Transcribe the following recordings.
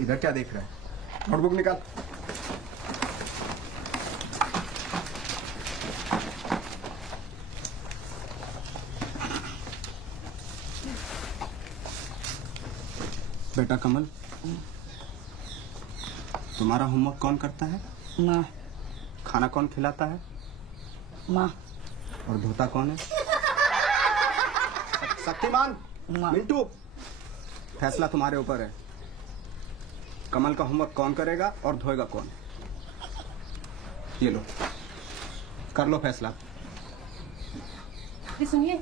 इधर क्या देख रहा है? नोटबुक निकाल। बेटा कमल, तुम्हारा होमवर्क कौन करता है? माँ। खाना कौन खिलाता है? माँ। और धोता कौन है? शक्तिमान, मिंटू, फैसला तुम्हारे ऊपर है। कमल का होमवर्क कौन करेगा और धोएगा कौन? ये लो, कर लो फैसला। सुनिए,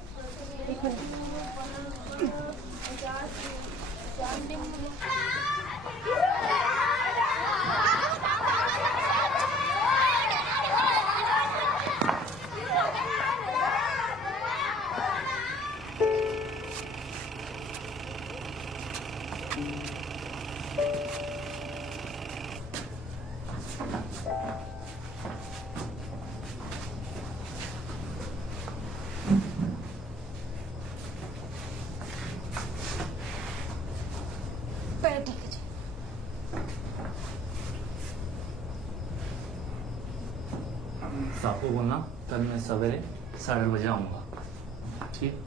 साहब को बोलना कल मैं सवेरे 8:30 बजे आऊँगा। ठीक।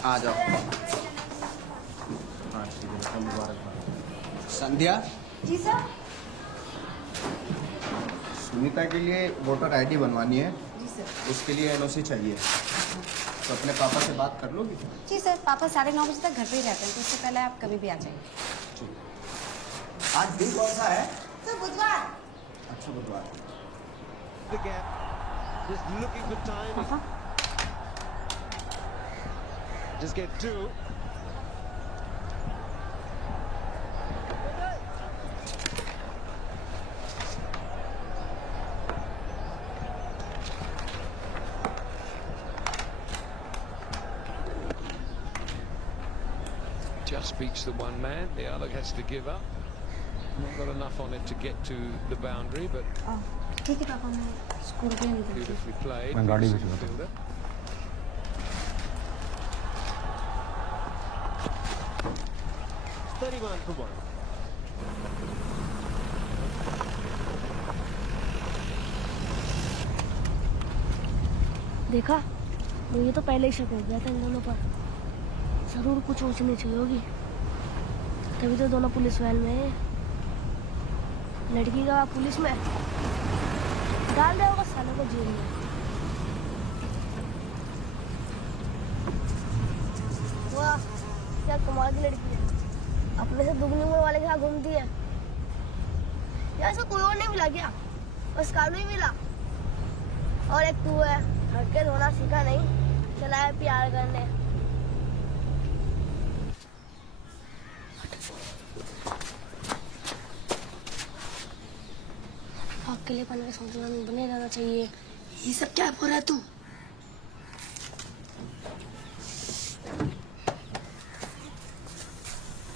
आ जाओ। हाँ ठीक है, मुबारक। संध्या जी सर। सुनीता के लिए वोटर आईडी बनवानी है। जी सर। उसके लिए एनओसी चाहिए, तो अपने पापा से बात कर लोगी? जी सर, पापा 9:30 बजे तक घर पे ही रहते हैं, तो उससे पहले आप कभी भी आ जाइए। आज दिन कौन सा है? सर बुधवार। अच्छा बुधवार। पापा Just get two. Just beats the one man, the other has to give up. Not got enough on it to get to the boundary, but ठीक है पापा, मैं स्कूल के लिए निकलती हूँ। beautifully played. मैं गाड़ी Beautiful भिजवा दूँ। fielder. 31 for 1. देखा, मुझे तो पहले ही शक हो गया था इन दोनों पर। जरूर कुछ ऊंच नीच हुई होगी, तभी तो दोनों पुलिस वैन में है। लड़की का बाप पुलिस में, डाल दे होगा सालों को जेल में। वाह, क्या कमाल की लड़की है, अपने से दुगनी उम्र वाले के साथ घूमती है। यार इसको कोई और नहीं मिला क्या? बस कालू ही मिला। और एक तू है, हड़के धोना सीखा नहीं, चला है प्यार करने। अकेलेपन में संतुलन बने रहना चाहिए। ये सब क्या हो रहा है तू?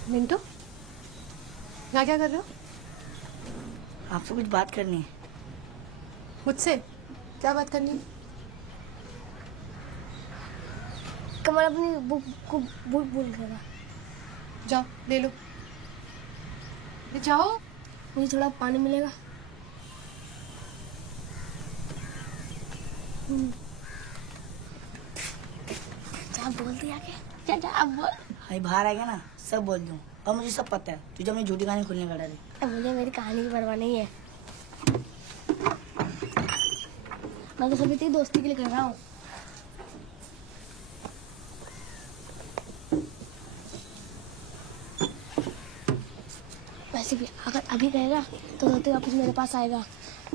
मिंटू, यहाँ क्या कर रहे हो? आपसे कुछ बात करनी है। मुझसे क्या बात करनी है? कमल अपनी बुक को बुक भूल गया। जाओ ले लो, ले जाओ। मुझे थोड़ा पानी मिलेगा? जा बोल दिया क्या? जा अब बोल। भाई बाहर आएगा ना सब बोल दूँ। और मुझे सब पता है तुझे अपनी झूठी कहानी खुलने का डर है। अब मुझे मेरी कहानी की परवाह नहीं है। मैं तो सभी तेरी दोस्ती के लिए कर रहा हूँ। वैसे भी अगर अभी कहेगा तो रोते वापस मेरे पास आएगा,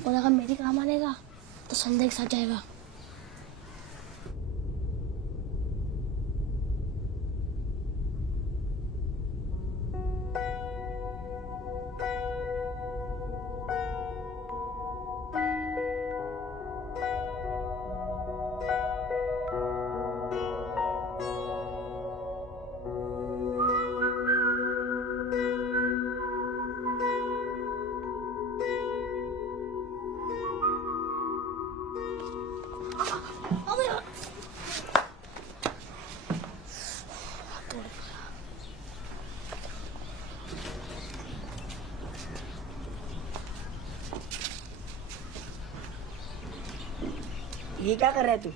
और अगर मेरी कहा मानेगा तो संजय के साथ जाएगा। ये क्या कर रहा है तू?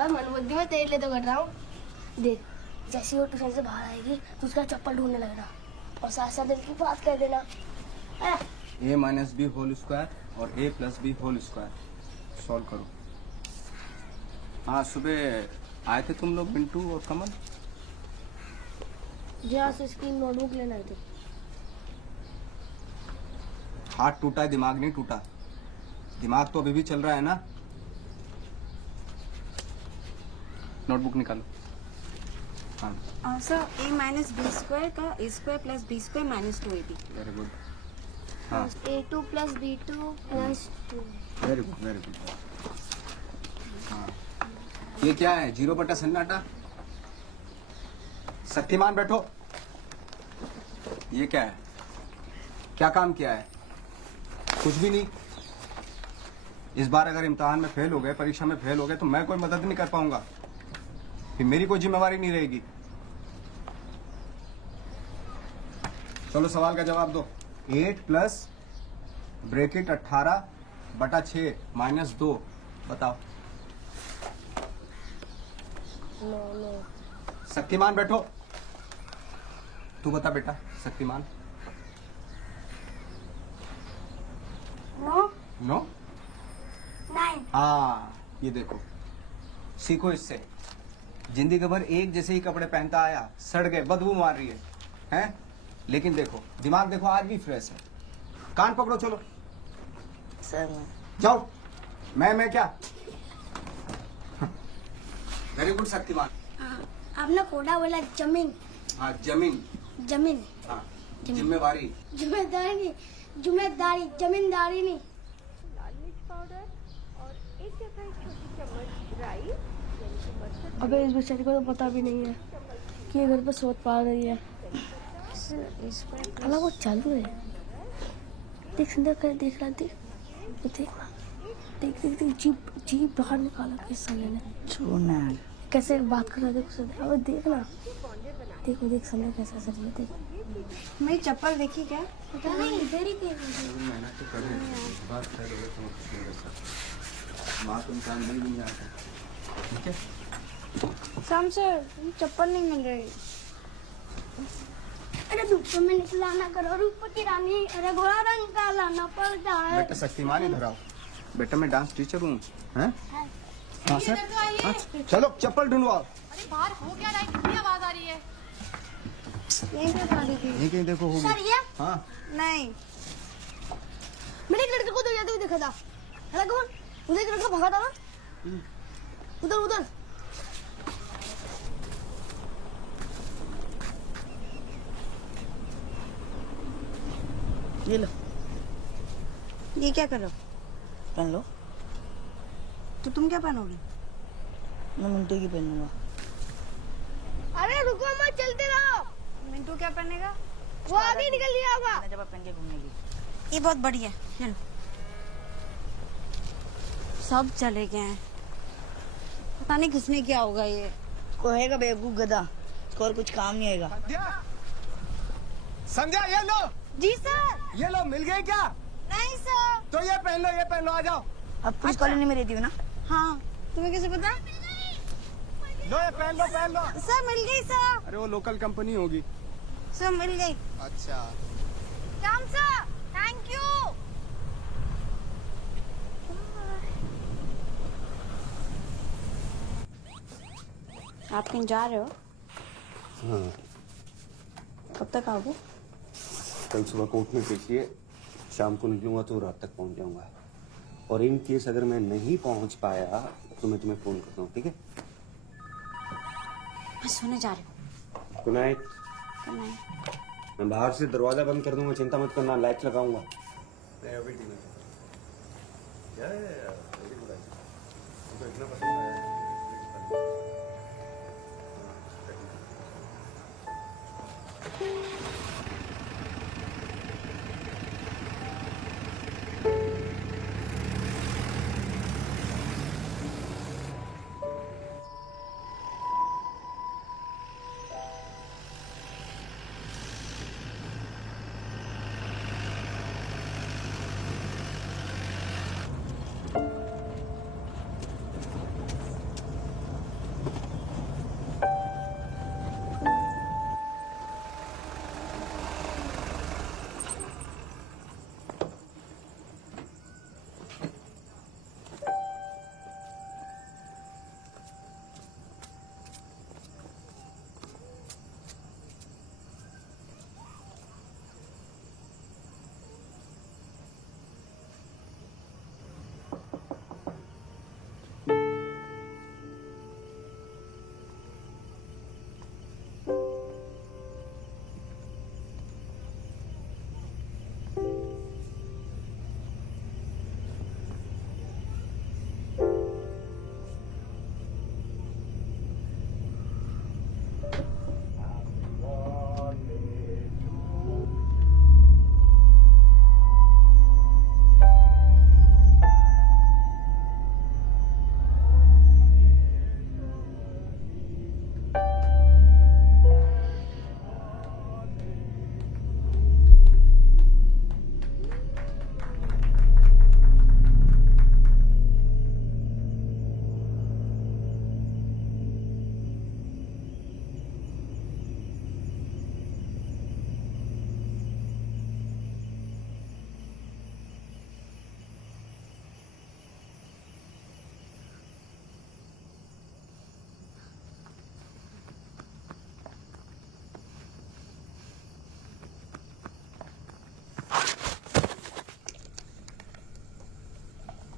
और मनबुद्धि में तेरे लिए तो कर रहा हूँ। देख, जैसे वो ट्यूशन से बाहर आएगी तो उसका चप्पल ढूंढने लगना, और साथ साथ दिल की बात कर देना। a minus b whole square और a plus b whole square solve करो। हाँ, सुबह आए थे तुम लोग मिंटू और कमल। जहाँ से इसकी नोटबुक लेना है। हाथ टूटा है, दिमाग नहीं टूटा। दिमाग तो अभी भी चल रहा है ना। नोटबुक निकालो। हाँ, sir a minus b square का a square plus b square minus 2ab। Very good. हाँ, A2 plus B2 plus 2। Very good very good. हाँ, ये क्या है? 0 बटा सन्नाटा। शक्तिमान बैठो। ये क्या है? क्या काम किया है? कुछ भी नहीं। इस बार अगर इम्तिहान में फेल हो गए, परीक्षा में फेल हो गए, तो मैं कोई मदद नहीं कर पाऊंगा। फिर मेरी कोई जिम्मेवारी नहीं रहेगी। चलो सवाल का जवाब दो। 8 प्लस ब्रैकेट 18 बटा 6 माइनस 2 बताओ। नो। शक्तिमान बैठो। तू बता बेटा, शक्तिमान। नो। नो? 9। हाँ, ये देखो, सीखो इससे। जिंदगी भर एक जैसे ही कपड़े पहनता आया, सड़ गए, बदबू मार रही है, हैं? लेकिन देखो, दिमाग देखो आज भी फ्रेश है। कान पकड़ो, चलो सर मैं जाओ। मैं क्या? Very good Shaktimaan. आपने कोडा बोला जमीन। हाँ, जमीन। जमीन। हाँ, जिम्मेवारी। जिम्मेदारी नहीं, जिम्मेदारी, जमींदारी नहीं। लाल मिर्च पाउडर और 1/4 छोटी चम्मच राई। अबे इस बेचारी को तो पता भी नहीं है कि ये घर पे सोच पाल रही है। अला वो चालू है। देख सुंदर कर, देख रहा, देख वो, देखना, देख देख देख, जीप बाहर निकाला किस साले ने। छोड़ना यार। कैसे बात कर रहा है, देखो सुंदर। अब देखना, देखो देख सुंदर कैसा सच में। देख मेरी चप्पल देखी क्या? पता नहीं, देरी के मेहनत तो कर रहे थे, बात कर रहे थे। माँ तुम काम नहीं आता, ठीक है? शाम से चप्पल नहीं मिल रही। अरे धूप में निकला ना करो, रूप की रानी। अरे घोड़ा रंग का लाना पड़ता है। बेटा शक्तिमान इधर आओ। बेटा मैं डांस टीचर हूँ। हैं? हाँ सर। हाँ, चलो चप्पल ढूंढवाओ। अरे बाहर हो क्या रहा है? कितनी आवाज आ रही है? यहीं पे खड़ी थी। यहीं कहीं देखो होगी। सर ये हाँ, नहीं, मैंने एक लड़के को तो जाते हुए देखा। रखा था, है ना कौन? उधर की तरफ भागा था ना? उधर उधर। ये लो। ये क्या कर रहे हो? पहन लो। तो तुम क्या पहनोगे? मैं मिंटू की पहनूंगा। अरे रुको मत, चलते रहो। मिंटू क्या पहनेगा? वो आगे निकल गया होगा। जब पहन के घूमेगी। ये बहुत बढ़िया है। ये लो। सब चले गए हैं, पता नहीं किसने क्या होगा। ये कोहेगा बेवकूफ गधा, इसको और कुछ काम नहीं आएगा। संध्या ये लो, जी सर। ये लो, मिल गई क्या? नहीं सर। तो ये पहन लो, आ जाओ। अब पुलिस कॉलोनी में रहती हो ना? हाँ, तुम्हें कैसे पता? लो ये पहन लो। सर मिल गई सर। अरे वो लोकल कंपनी होगी। सर मिल गई। अच्छा। Ram sir, thank you. आप कहीं जा रहे हो? हाँ, कब तक आओगे? कल सुबह कोर्ट में पेशी है, शाम को निकलूंगा तो रात तक पहुंच जाऊंगा। और इन केस अगर मैं नहीं पहुंच पाया तो मैं तुम्हें फोन करता हूँ, ठीक है? मैं सोने जा रही हूँ। Good night. Good night. मैं बाहर से दरवाजा बंद कर दूंगा, चिंता मत करना, लाइट लगाऊंगा।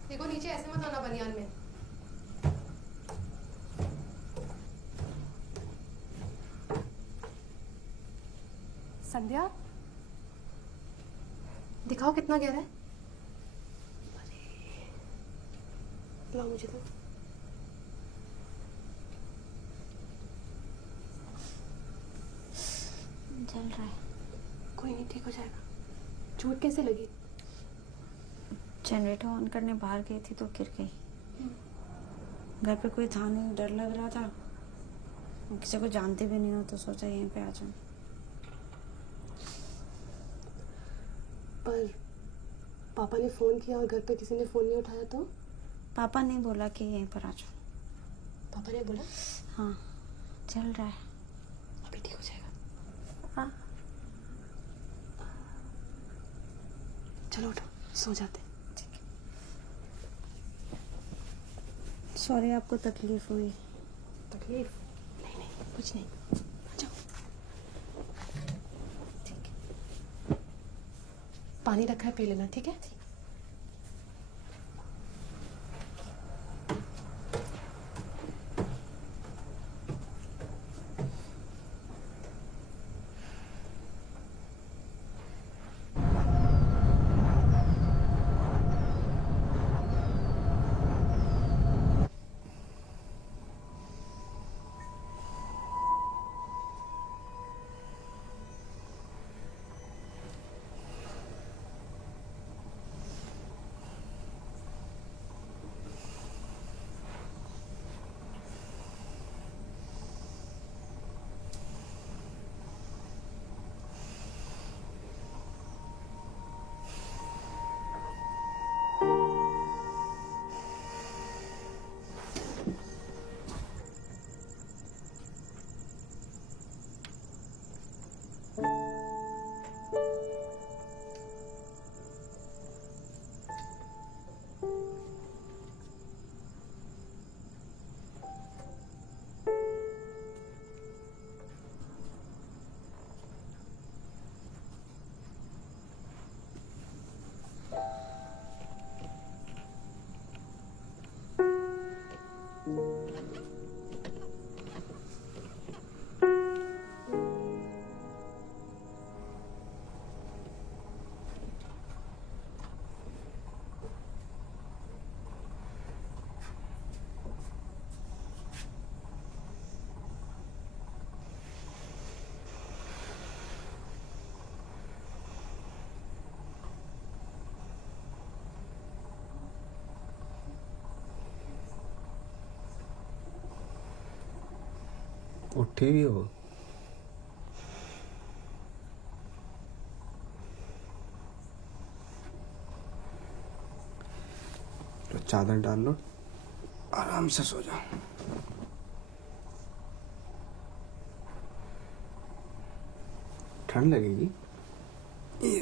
देखो नीचे ऐसे मत आना बनियान में। संध्या, दिखाओ कितना गहरा है। लाओ मुझे तो। जल रहा है। कोई नहीं, ठीक हो जाएगा। चोट कैसे लगी? जनरेटर ऑन करने बाहर गई थी तो गिर गई। घर पे कोई था नहीं, डर लग रहा था। किसी को जानते भी नहीं हो तो सोचा यहीं पे आ जाऊं। पर पापा ने फोन किया और घर पे किसी ने फोन नहीं उठाया तो? पापा ने बोला कि यहीं पर आ जाओ। पापा ने बोला? हाँ, चल रहा है। अभी ठीक हो जाएगा। हाँ। चलो उठो, सो जाते। सॉरी आपको तकलीफ हुई। तकलीफ? नहीं नहीं, कुछ नहीं। आ जाओ। ठीक है। पानी रखा है, पी लेना, ठीक है? उठी भी हो? तो चादर डाल लो, आराम से सो जाओ। ठंड लगेगी। ये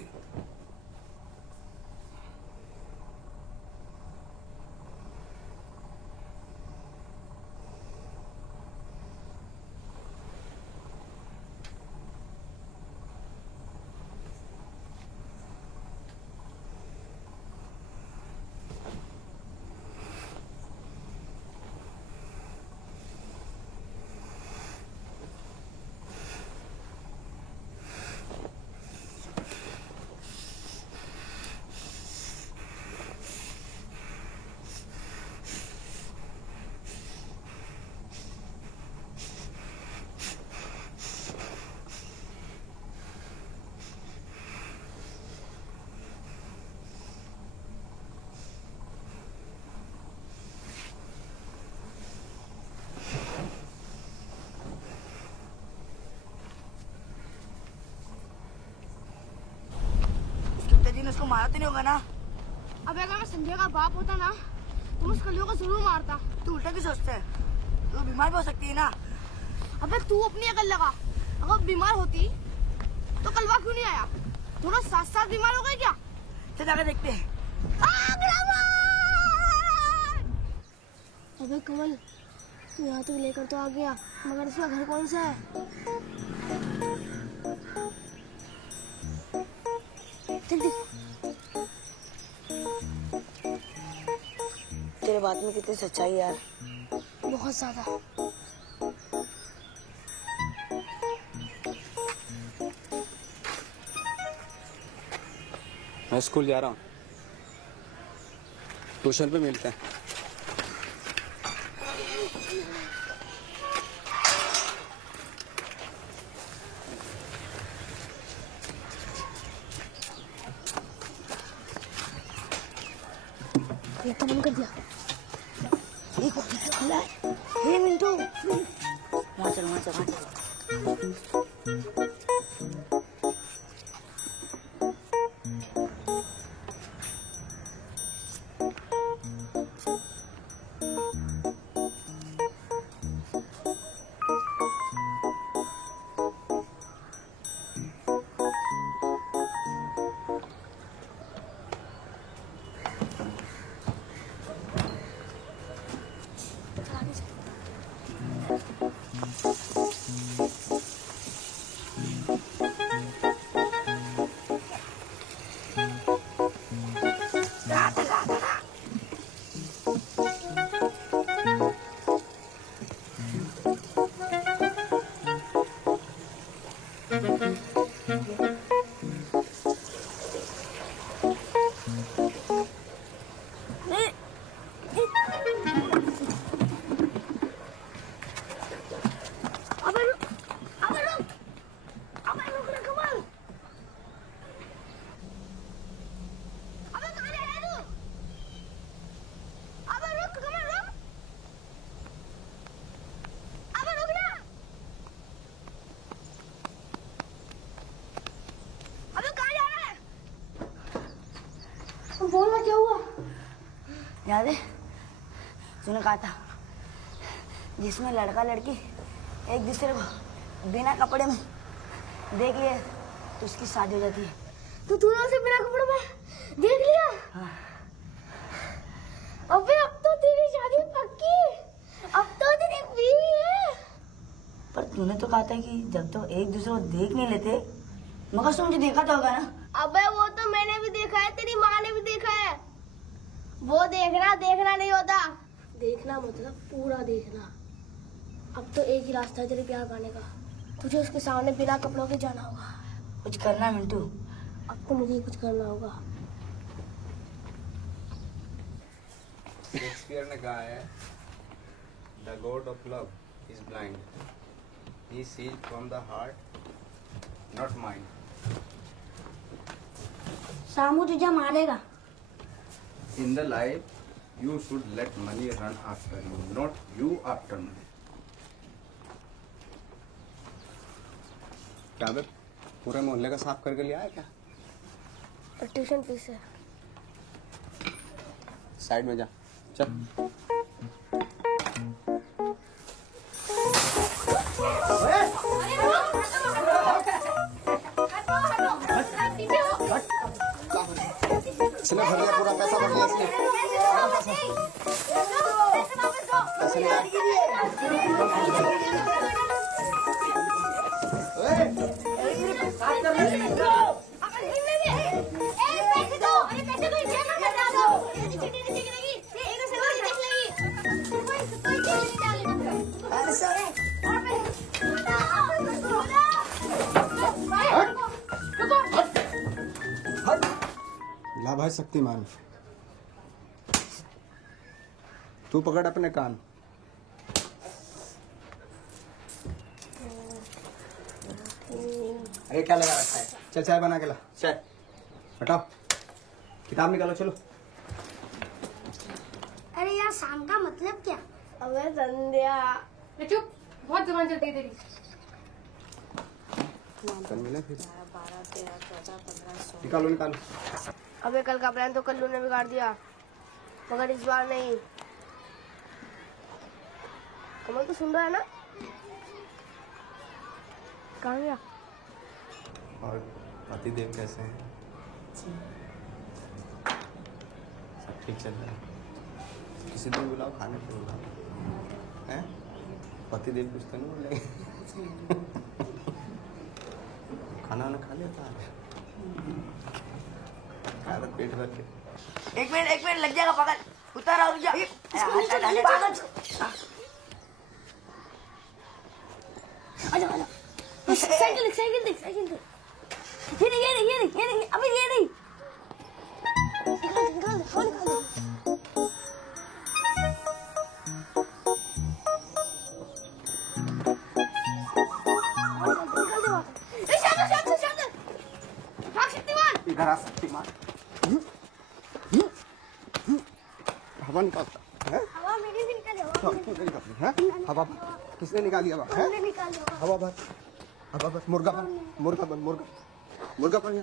जी ने उसको मारा तो नहीं होगा ना? अब अगर मैं संजय का बाप होता ना तो उस कलियों को जरूर मारता। तू उल्टा क्यों सोचता है? तू तो बीमार भी हो सकती है ना। अबे तू अपनी अकल लगा, अगर बीमार होती तो कलवा क्यों नहीं आया? दोनों साथ साथ बीमार हो गए क्या? चल जाकर देखते हैं। अबे कमल, तू यहाँ तक लेकर तो आ गया, मगर इसका घर कौन सा है? जल्दी। तेरे बात में कितनी सच्चाई है यार। बहुत ज्यादा। मैं स्कूल जा रहा हूँ, ट्यूशन पे मिलते हैं। ये तो बंद कर दिया। ये कौन है? खुला है। हे मिंटू, वहाँ चल, वहाँ चल, वहाँ चल। बोलना क्या हुआ? याद है तूने कहा था जिसमें लड़का लड़की एक दूसरे को बिना कपड़े में देख लिए तो उसकी शादी हो जाती है। तो तूने उसे बिना कपड़े में देख लिया? हाँ। अबे अब तो तेरी शादी पक्की, अब तो तेरी बीवी है। पर तूने तो कहा था कि जब तो एक दूसरे को देख नहीं लेते, मगर तुम मुझे देखा तो होगा ना? अबे वो तो मैंने भी देखा है, तेरी माँ ने भी देखा है। वो देखना देखना नहीं होता, देखना मतलब पूरा देखना। अब तो एक ही रास्ता है तेरे प्यार पाने का, तुझे उसके सामने बिना कपड़ों के जाना होगा। कुछ करना मिंटू। अब तो मुझे कुछ करना होगा। शेक्सपियर ने कहा है, the god of love is blind, he sees from the heart not mind. Samu तुझे मारेगा। In the life, you should let money run after you, not you after money. क्या बे, पूरे मोहल्ले का साफ करके लिया है क्या? और ट्यूशन फीस है। साइड में जा, चल। इसने भर लिया, पूरा पैसा भर लिया इसने। पैसा ले ला भाई शक्तिमान, तू पकड़ अपने कान। अरे क्या लगा रखा है? चल चाय बना के ला, चाय। हटाओ, किताब निकालो, चलो। अरे यार शाम का मतलब क्या? अबे संध्या चुप, बहुत जबान चलती है तेरी। कल मिले फिर। निकालो निकालो। अबे कल का प्लान तो कल्लू ने बिगाड़ दिया, मगर इस बार नहीं। कमल तो सुन रहा है ना? कहाँ गया? और पतिदेव कैसे हैं? सब ठीक चल रहा है? किसी दिन बुलाओ, खाने पे बुलाओ, हैं? पतिदेव कुछ तो नहीं बोलेंगे? खाना वाना खा लिया था? पेट भर के। एक मिनट लग जाएगा, पकड़, उतार और जा। साइकिल देख, साइकिल देख, साइकिल देख। ये नहीं, अबे ये नहीं। निकाल दे, फोन निकाल दे। इधर आ शक्तिमान। हवा निकालता है? हवा मेरी भी निकाल दे, हवा क्यों नहीं निकाली है? हवा किसने निकाली हवा? है? मैंने निकाल दे। हवा भर, हवा भर। मुर्गा बन, मुर्गा बन, मुर्गा बन,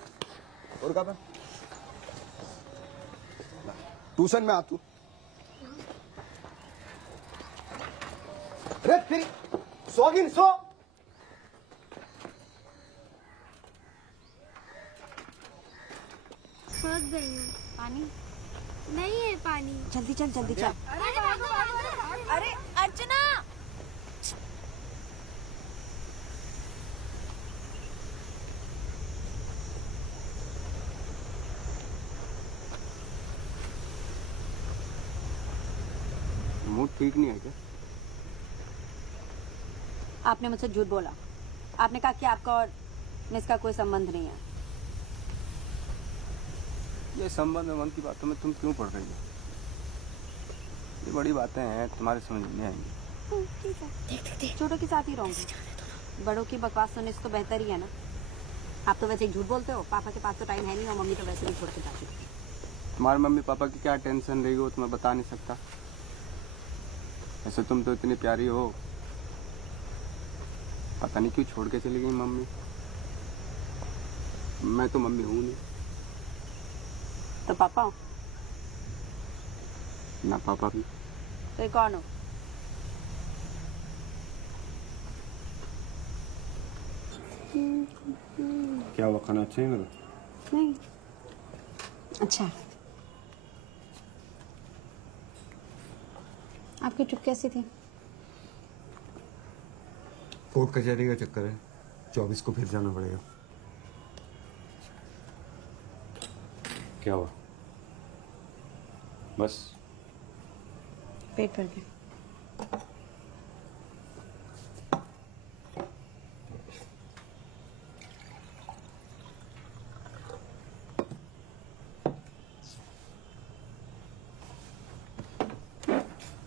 मुर्गा बन। ट्यूशन में आ तू। अरे फिर सोगी नहीं, सो। सोच गई हूँ। पानी नहीं है पानी। जल्दी चल। अरे अर्चना, मूड ठीक नहीं है क्या? आपने मुझसे झूठ बोला। आपने कहा कि आपका और मिस का कोई संबंध नहीं है। ये संबंध की बातों में तुम क्यों पढ़ रही हो? ये बड़ी बातें हैं, तुम्हारे समझ में नहीं आएंगी। छोटों के साथ ही रहूंगी, बड़ों की बकवास सुनने से तो बेहतर ही है ना। आप तो वैसे ही झूठ बोलते हो। पापा के पास तो टाइम है नहीं और मम्मी तो वैसे भी छोड़ के जाती है। तुम्हारे मम्मी पापा की क्या टेंशन रहेगी वो तुम्हें बता नहीं सकता। ऐसे तुम तो इतनी प्यारी हो, पता नहीं क्यों छोड़ के चली गई मम्मी। मैं तो मम्मी हूँ नहीं। तो पापा हो? ना पापा भी। तो ये कौन हो? क्या हुआ, खाना अच्छा नहीं लगा? नहीं। अच्छा, आपकी ट्रिप कैसी थी? कोर्ट कचहरी का चक्कर है, 24 को फिर जाना पड़ेगा। क्या हुआ? बस पेट भर गया।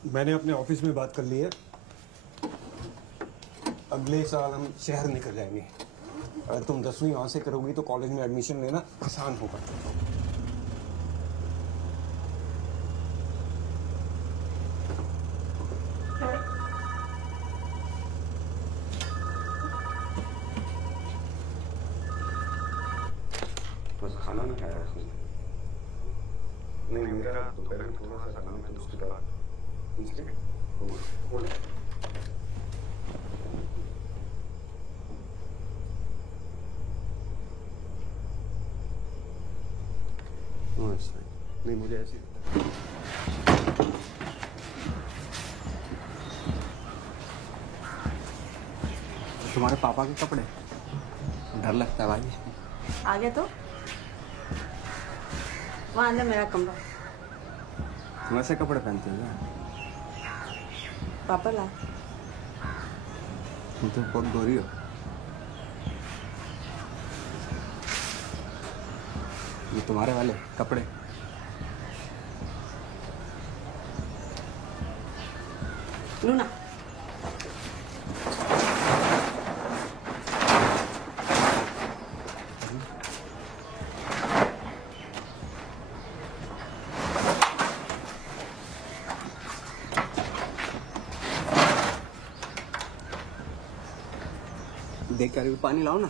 मैंने अपने ऑफिस में बात कर ली है, अगले साल हम शहर निकल जाएंगे। अगर तुम 10वीं यहाँ से करोगी तो कॉलेज में एडमिशन लेना आसान होगा। खाना नहीं खाया उसने? नहीं, मेरा दोपहर में थोड़ा सा काम है तो उसके बाद नहीं, मुझे ऐसी तुम्हारे पापा के कपड़े, डर लगता है भाई। आगे तो वहाँ अंदर मेरा कमरा। तुम ऐसे कपड़े पहनते हो क्या? पापा ला। तुम तो बहुत गोरी हो। ये तुम्हारे वाले कपड़े। लूना देख कर पानी लाओ ना।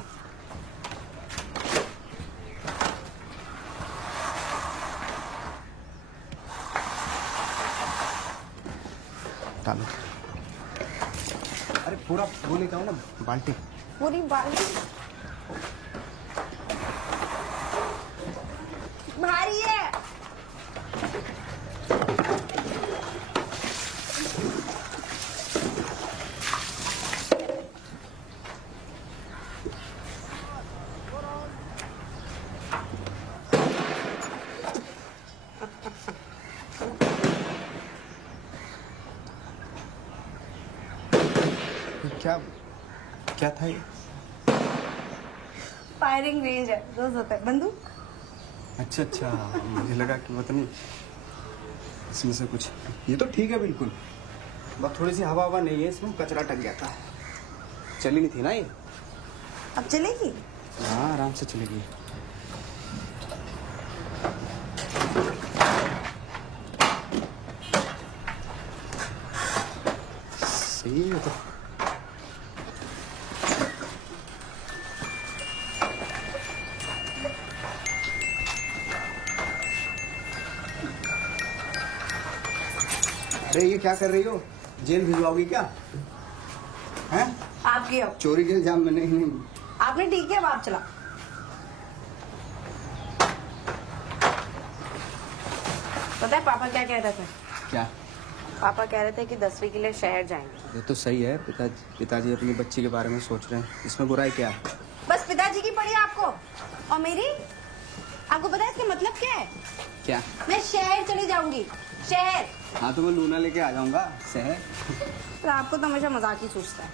डालो। अरे पूरा वो लेके आओ ना, बाल्टी। पूरी बाल्टी भारी है। क्या क्या था ये? फायरिंग रेंज है, रोज होता है बंदूक। अच्छा अच्छा, मुझे लगा कि पता नहीं इसमें से कुछ। ये तो ठीक है बिल्कुल, बस थोड़ी सी हवा नहीं है इसमें, कचरा टक गया था। चली नहीं थी ना ये। अब चलेगी? हाँ, आराम से चलेगी। सही है तो। अरे ये क्या कर रही हो? जेल भिजवाओगी क्या? हैं? आपकी अब चोरी के इल्जाम में नहीं। आपने ठीक है, अब आप चला। पता है पापा क्या कह रहे थे? क्या? पापा कह रहे थे कि 10वीं के लिए शहर जाएंगे। ये तो सही है, पिताजी अपनी बच्ची के बारे में सोच रहे हैं, इसमें बुराई क्या है? बस पिताजी की पड़ी आपको और मेरी। आपको पता है इसका मतलब क्या है? क्या? मैं शहर चली जाऊंगी, शहर। हाँ तो मैं लूना लेके आ जाऊंगा शहर। तो आपको तो हमेशा मजाक ही सूझता है।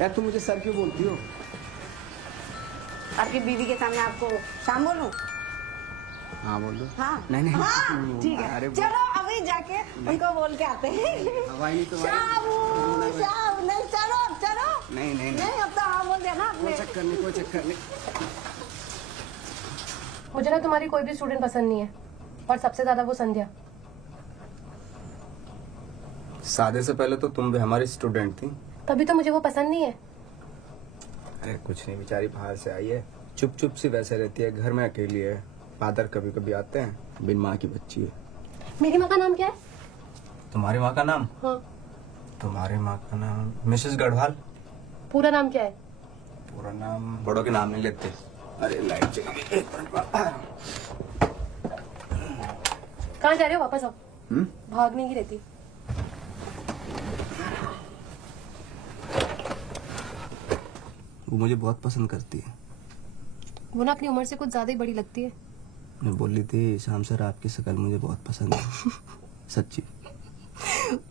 यार तुम मुझे सर क्यों बोलती हो? आपकी बीवी के सामने आपको शाम बोलूं? हाँ बोल दो। हाँ नहीं हाँ, ठीक है। अरे चलो अभी जाके उनको बोल के आते हैं। हवाई नहीं तुम्हारी। शाम नहीं, चलो चलो। नहीं नहीं नहीं, अब तो हाँ बोल दिया ना कोई आपने। चक्कर नहीं, कोई चक्कर नहीं। मुझे ना तुम्हारी कोई भी स्टूडेंट पसंद नहीं है, और सबसे ज्यादा वो संध्या। शादी से पहले तो तुम भी हमारी स्टूडेंट थी। तभी तो मुझे वो पसंद नहीं है। अरे कुछ नहीं, बेचारी बाहर से आई है, चुप चुप सी वैसे रहती है, घर में अकेली है। फादर कभी कभी आते हैं, बिन माँ की बच्ची है। मेरी माँ का नाम क्या है? तुम्हारी माँ का नाम? हाँ। तुम्हारी माँ का नाम मिसेस गढ़वाल। पूरा नाम क्या है? पूरा नाम बड़ों के नाम नहीं लेते। अरे लाइट चली गई, एक मिनट। कहाँ जा रहे हो? वापस आओ। भागने की रहती। वो मुझे बहुत पसंद करती है। वो ना अपनी उम्र से कुछ ज्यादा ही बड़ी लगती है। मैं बोली थी शाम सर आपकी शक्ल मुझे बहुत पसंद है। सच्ची।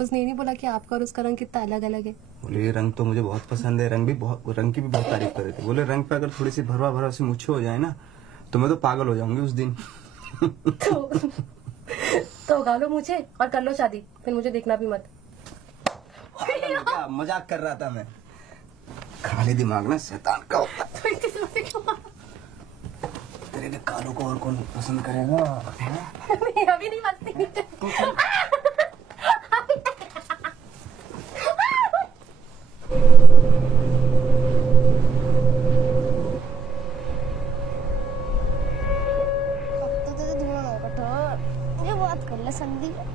उसने ये नहीं बोला कि आपका और उसका रंग कितना अलग अलग है? बोले ये रंग तो मुझे बहुत पसंद है, रंग की भी बहुत तारीफ कर रहे थे। बोले रंग पे अगर थोड़ी सी भरवा भरवा सी मुच्छे हो जाए ना तो मैं तो पागल हो जाऊंगी उस दिन। तो उगा लो मुझे और कर लो शादी, फिर मुझे देखना भी मत। क्या मजाक कर रहा था मैं। खाली दिमाग ना शैतान का होता है। तेरे लिए कालों को और कौन पसंद करेगा? नहीं, अभी नहीं मस्ती। शादी में।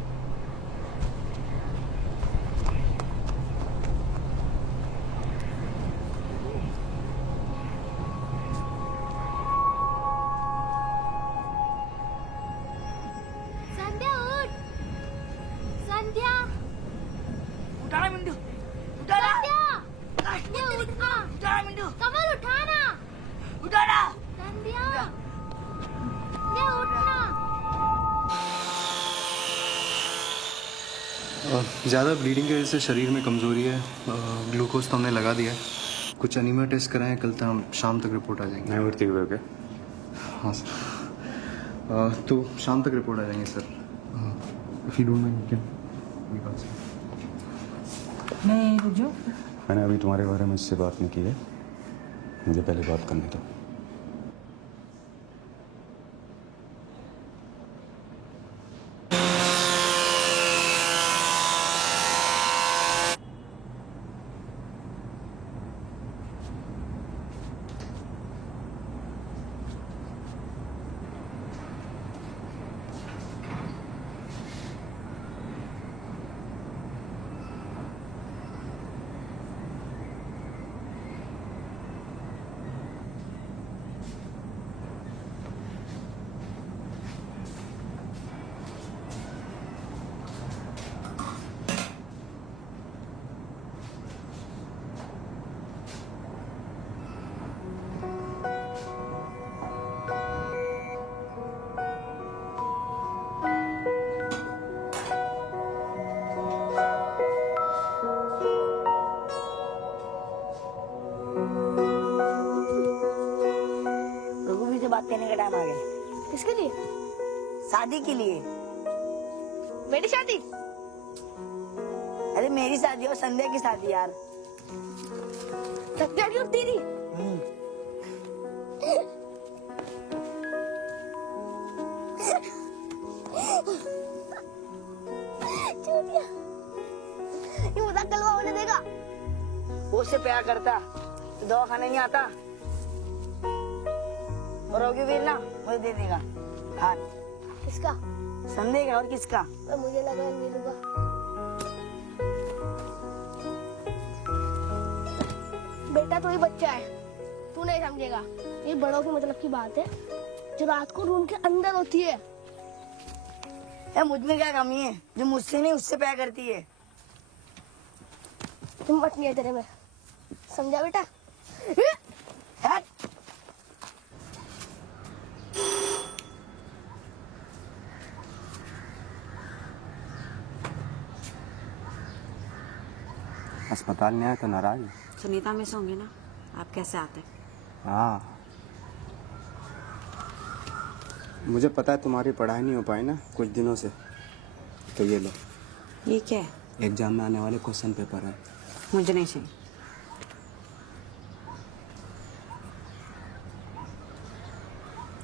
संध्या उठ, संध्या, उठाना मिंटू, उठाना, संध्या, ये उठना, उठाना मिंटू, कमल उठाना, उठाना। संध्या, ये उठना। ज़्यादा ब्लीडिंग की वजह से शरीर में कमज़ोरी है। ग्लूकोज तो हमने लगा दिया है। कुछ एनीमिया टेस्ट कराएं, कल तक हम शाम तक रिपोर्ट आ जाएंगे। मैं भर्ती हुए क्या? हाँ सर। तो शाम तक रिपोर्ट आ जाएंगे sir. If you don't mind क्या ये बात सर। मैं रुक जाऊँ? मैंने अभी तुम्हारे बारे में इससे बात नहीं की है, मुझे पहले बात करने दो। रघुवीर से बात करने का टाइम आ गया। किसके लिए? शादी के लिए। मेरी शादी? अरे मेरी शादी और संध्या की शादी यार। सत्या की और तेरी? चूतिया। ये मजाक कलवा होने देगा? वो उससे प्यार करता तो दवाखाने नहीं आता। और रघुवीर ना मुझे दे देगा हाथ। किसका? संध्या का और किसका? मुझे लगा नीलू का। बेटा तो ही बच्चा है, तू नहीं समझेगा। ये बड़ों के मतलब की बात है जो रात को रूम के अंदर होती है। मुझ में क्या कमी है जो मुझसे नहीं उससे प्यार करती है? हिम्मत नहीं है तेरे में, समझा बेटा? हट। अस्पताल में आए तो नाराज है। सुनीता मिस होंगे ना, आप कैसे आते? हाँ मुझे पता है तुम्हारी पढ़ाई नहीं हो पाई ना कुछ दिनों से, तो ये लो ये क्या है? एग्जाम में आने वाले क्वेश्चन पेपर है। मुझे नहीं चाहिए।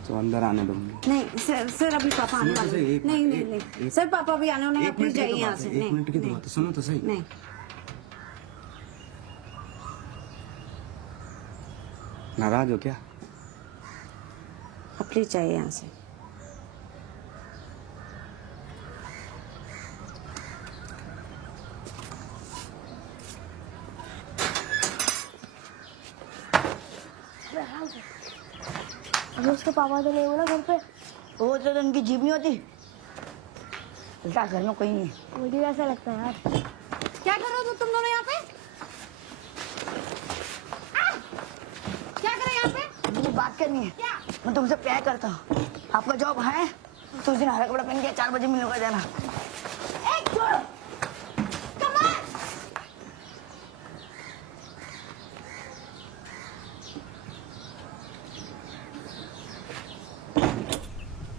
तो अंदर आने दूंगी। नहीं सर, सर अभी पापा आने वाले हैं। नहीं नहीं नहीं सर, पापा भी आने वाले हैं, प्लीज जाइए यहाँ से। एक मिनट की तो बात है, सुनो तो सही। नहीं नाराज हो क्या? आप प्लीज जाइए यहाँ से। अभी उसके पापा तो नहीं हो ना घर पे। वो तो उनकी जीप नहीं होती। उल्टा घर में कोई नहीं है। मुझे ऐसा लगता है यार। क्या कर रहे हो तुम दोनों यहाँ पे? क्या कर रहे हो यहाँ पे? मुझे बात करनी है। क्या? मैं तुमसे प्यार करता हूँ। आपका जॉब है तो उस दिन हरा कपड़ा पहन के 4 बजे मिलने जाना।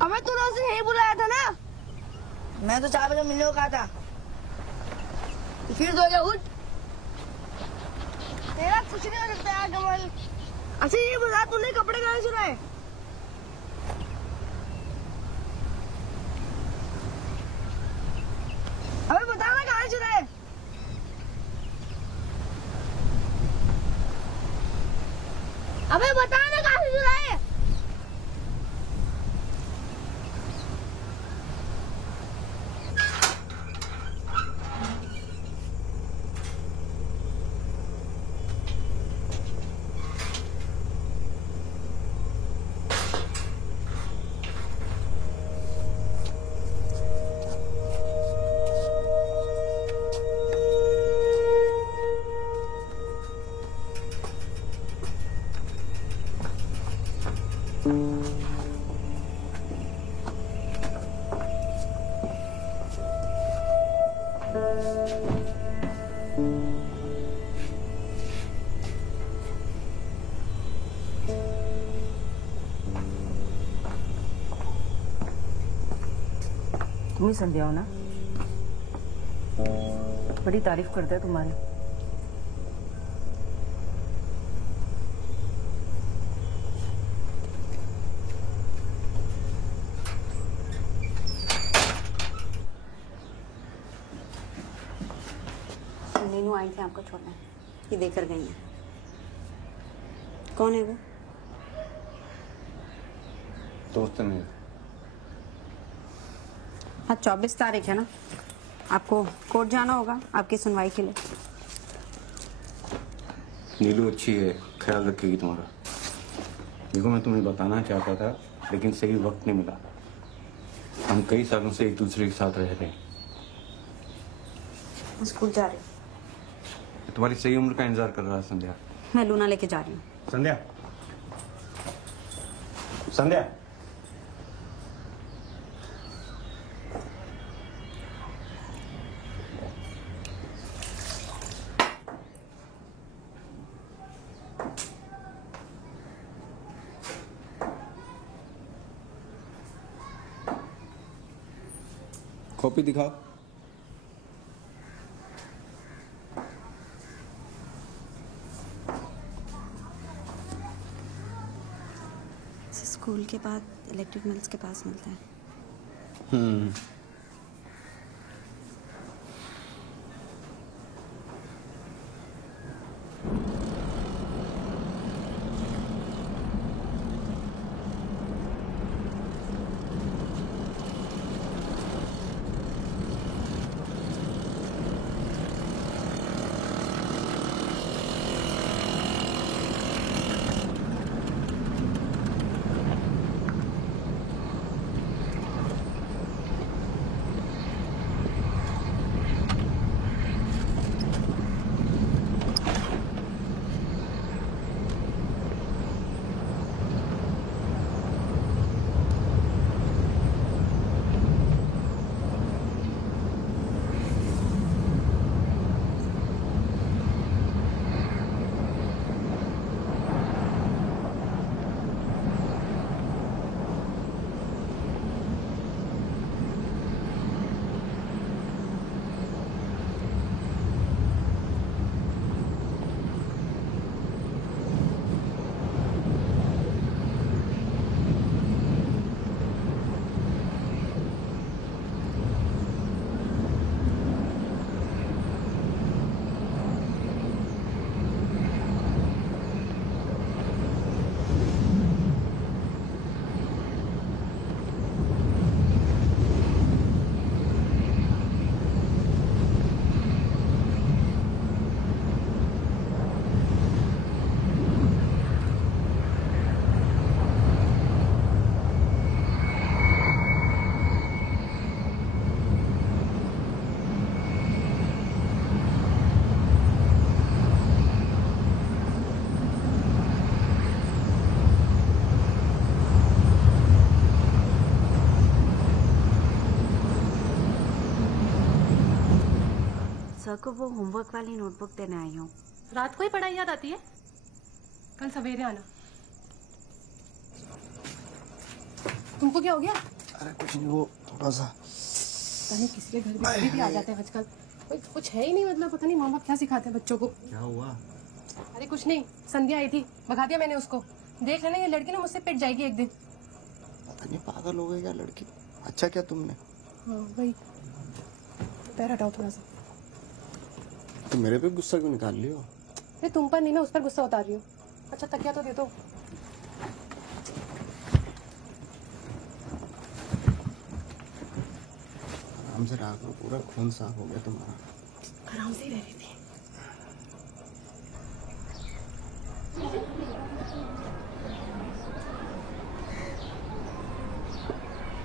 अबे तूने उसे यही बुलाया था ना? मैं तो 4 बजे मिलने को कहा था। तो फिर तो क्या उठ। तेरा कुछ नहीं हो सकता यार कमल। अच्छा ये बता, तूने कपड़े कहाँ से लाए? अबे बता ना कहाँ से लाए? अबे बता ना कहाँ से लाए? तुम ही संध्या हो ना? बड़ी तारीफ करता है तुम्हारी। नीनू आई थी आपको छोड़ना, ये देकर गई है। कौन है वो? दोस्त है मेरा। आज 24 तारीख है ना, आपको कोर्ट जाना होगा आपकी सुनवाई के लिए। नीलू अच्छी है, ख्याल रखेगी तुम्हारा। देखो मैं तुम्हें बताना चाहता था लेकिन सही वक्त नहीं मिला। हम कई सालों से एक दूसरे के साथ रह रहे हैं। स्कूल जा रही हूँ। तुम्हारी सही उम्र का इंतजार कर रहा है संध्या। मैं लूना लेके जा रही हूँ। संध्या, संध्या। कॉपी दिखाओ। स्कूल के बाद इलेक्ट्रिक मिल्स के पास मिलता है। सर को वो होमवर्क वाली नोटबुक देने आई हूँ। रात को ही पढ़ाई याद आती है? कल सवेरे आना। तुमको क्या हो गया? अरे कुछ नहीं, वो थोड़ा सा पता नहीं किसी के घर में कभी भी आ जाते हैं आजकल। कुछ है ही नहीं, मतलब पता नहीं माँ बाप क्या सिखाते हैं बच्चों को। क्या हुआ? अरे कुछ नहीं, संध्या आई थी, भगा दिया मैंने उसको। देख लेना ये लड़की ना मुझसे पिट जाएगी एक दिन। पता नहीं पागल हो गई क्या लड़की। अच्छा क्या तुमने? हाँ वही। पैर हटाओ थोड़ा सा। तो मेरे पे गुस्सा क्यों निकाल लियो? अरे तुम पर नहीं, मैं उस पर गुस्सा उतार रही हूँ। अच्छा तकिया तो दे दो। आराम से रात में पूरा खून साफ हो गया तुम्हारा। आराम से ही रह रही थी।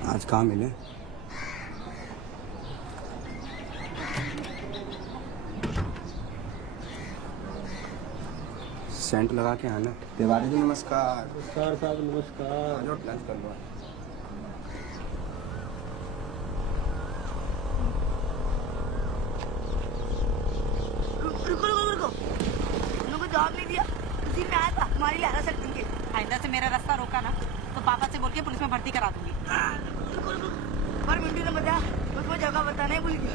आज कहाँ मिले? सेंट लगा के आना। तिवारी जी नमस्कार। नमस्कार साहब, नमस्कार। आ जाओ, लंच कर लो। मेरा रास्ता रोका ना तो पापा से बोल के पुलिस में भर्ती करा दूंगी। पर मिंटू ने बताया उसको जगह बताना ही भूल गया।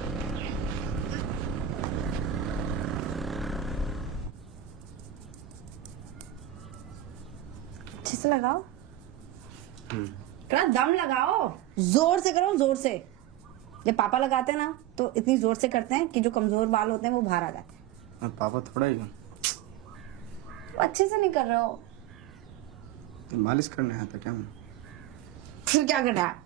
अच्छे से लगाओ, थोड़ा दम लगाओ, जोर से करो, जोर से। जब पापा लगाते हैं ना तो इतनी जोर से करते हैं कि जो कमजोर बाल होते हैं वो बाहर आ जाते हैं। पापा थोड़ा ही तो अच्छे से नहीं कर रहे हो। तो मालिश करने आया था क्या मैं? फिर क्या करना है?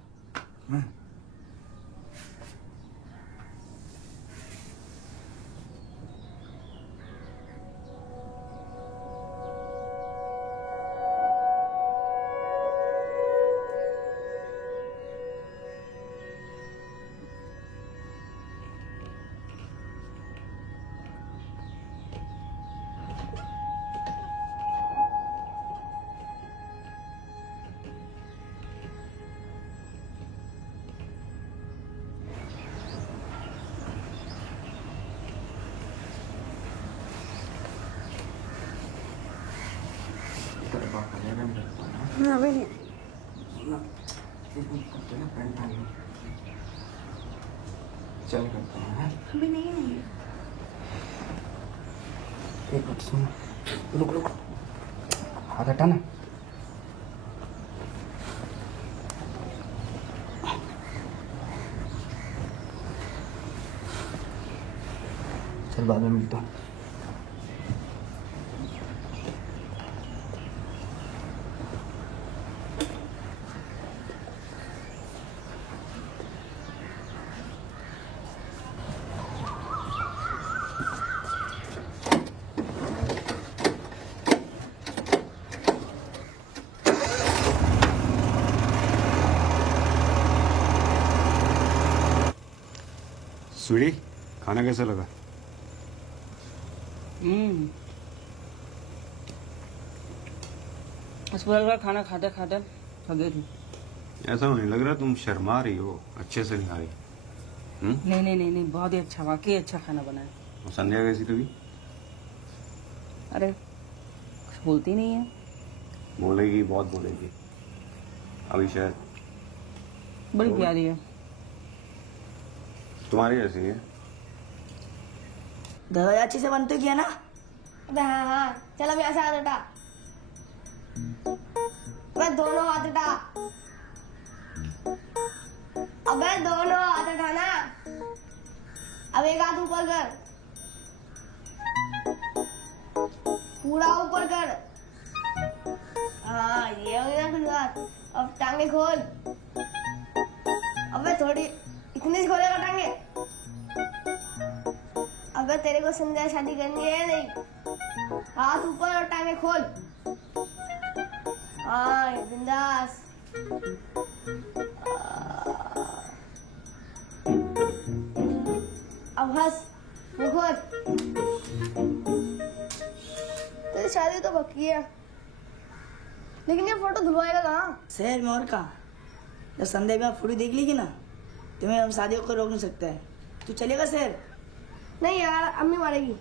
अभी नहीं। चल करते हैं। अभी नहीं। एक मिनट सुन, रुक हाथ हटा ना। चल बाद में मिलता हूँ। स्वीटी, खाना कैसा लगा? अस्पताल का खाना खाते खाते थक गई थी। ऐसा नहीं लग रहा, तुम शर्मा रही हो, अच्छे से नहीं खा रही। नहीं, बहुत ही अच्छा, वाकई अच्छा खाना बना है। और संध्या कैसी लगी? अरे कुछ बोलती नहीं है। बोलेगी, बहुत बोलेगी। अभी शायद बड़ी प्यारी है। तुम्हारी जैसी है। दादा अच्छे से बनते किया ना? हाँ, चल अभी ऐसा हाथ उठा। मैं दोनों हाथ उठा। अबे दोनों हाथ उठाना। अब एक हाथ ऊपर कर, पूरा ऊपर कर। हाँ, ये हो गया कुछ बात। अब टांगे खोल। अबे थोड़ी इतनी खोलेगा टांगे? अबे तेरे को संध्या शादी करनी है नहीं? हाथ ऊपर और टांगे खोल। हाँ, बिंदास। अब हंस, मुंह खोल। तेरी शादी तो पक्की है, लेकिन ये फोटो धुलवाएगा कहाँ? शहर में और कहाँ? जब संध्या में फोटो देख लेगी ना तुम्हें हम शादियों को रोक नहीं सकते हैं। तू चलेगा शहर? नहीं यार, अम्मी मारेगी।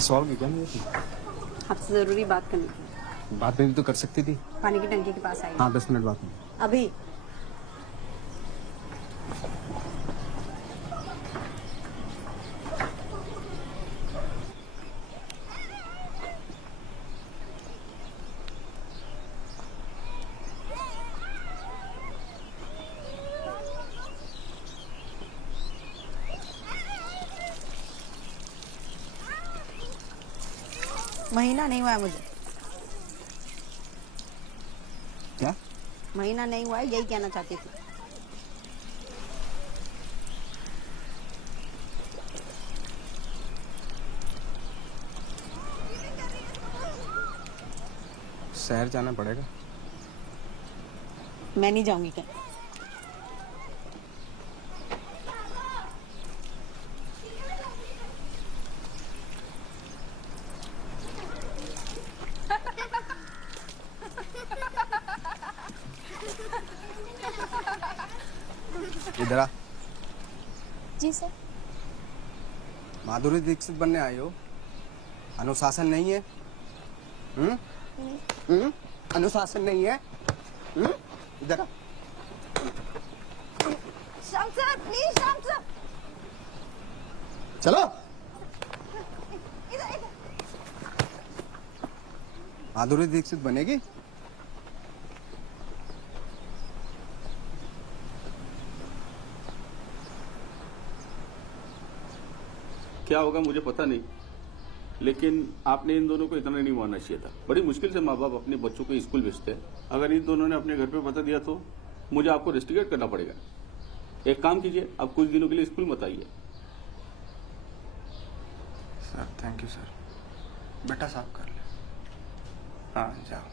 सॉल्व की क्या नहीं थी? आपसे जरूरी बात करनी थी। बात भी तो कर सकती थी। पानी की टंकी के पास आई। हाँ 10 मिनट बाद में। अभी महीना नहीं हुआ है मुझे। क्या? महीना नहीं हुआ है, यही कहना चाहती थी। शहर जाना पड़ेगा। मैं नहीं जाऊंगी कहीं। इधर आ। जी सर। माधुरी दीक्षित बनने आई हो? अनुशासन नहीं है? अनुशासन नहीं है? इधर आ। Shyam sir please, Shyam sir चलो। इधर इधर। माधुरी दीक्षित बनेगी? क्या होगा मुझे पता नहीं, लेकिन आपने इन दोनों को इतना नहीं मानना चाहिए था। बड़ी मुश्किल से माँ बाप अपने बच्चों को स्कूल भेजते हैं। अगर इन दोनों ने अपने घर पे बता दिया तो मुझे आपको रेस्टिकेट करना पड़ेगा। एक काम कीजिए, आप कुछ दिनों के लिए स्कूल मत आइए। Sir thank you sir. बेटा साफ कर ले। हाँ जाओ।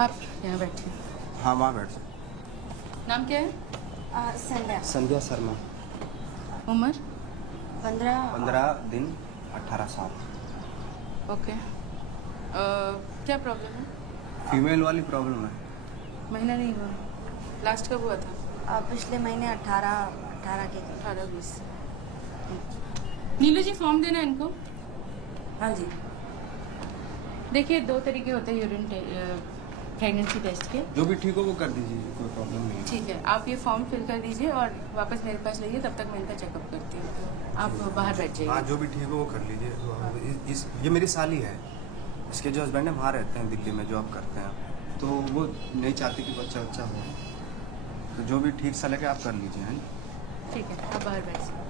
आप यहाँ बैठिए। हाँ वहाँ बैठ जाओ। नाम क्या है? संध्या। संध्या शर्मा। उम्र? 15 दिन 18 साल। ओके। क्या प्रॉब्लम है? फीमेल वाली प्रॉब्लम है। महीना नहीं हुआ? लास्ट कब हुआ था? पिछले महीने 18 के 18-20। नीलू जी फॉर्म देना इनको। हाँ जी। देखिए 2 तरीके होते हैं यूरिन प्रेगनेंसी टेस्ट के। जो भी ठीक हो वो कर दीजिए, कोई प्रॉब्लम नहीं है। ठीक है, आप ये फॉर्म फिल कर दीजिए और वापस मेरे पास लाइए, तब तक मैं इनका चेकअप करती हूँ। आप बाहर बैठ जाइए। हाँ जो भी ठीक हो वो कर लीजिए। ये मेरी साली है, इसके जो हस्बैंड है वहाँ रहते हैं, दिल्ली में जॉब करते हैं, तो वो नहीं चाहते कि बच्चा हो, तो जो भी ठीक सा लगे आप कर लीजिए। हैं ठीक है, आप बाहर बैठ जाइए।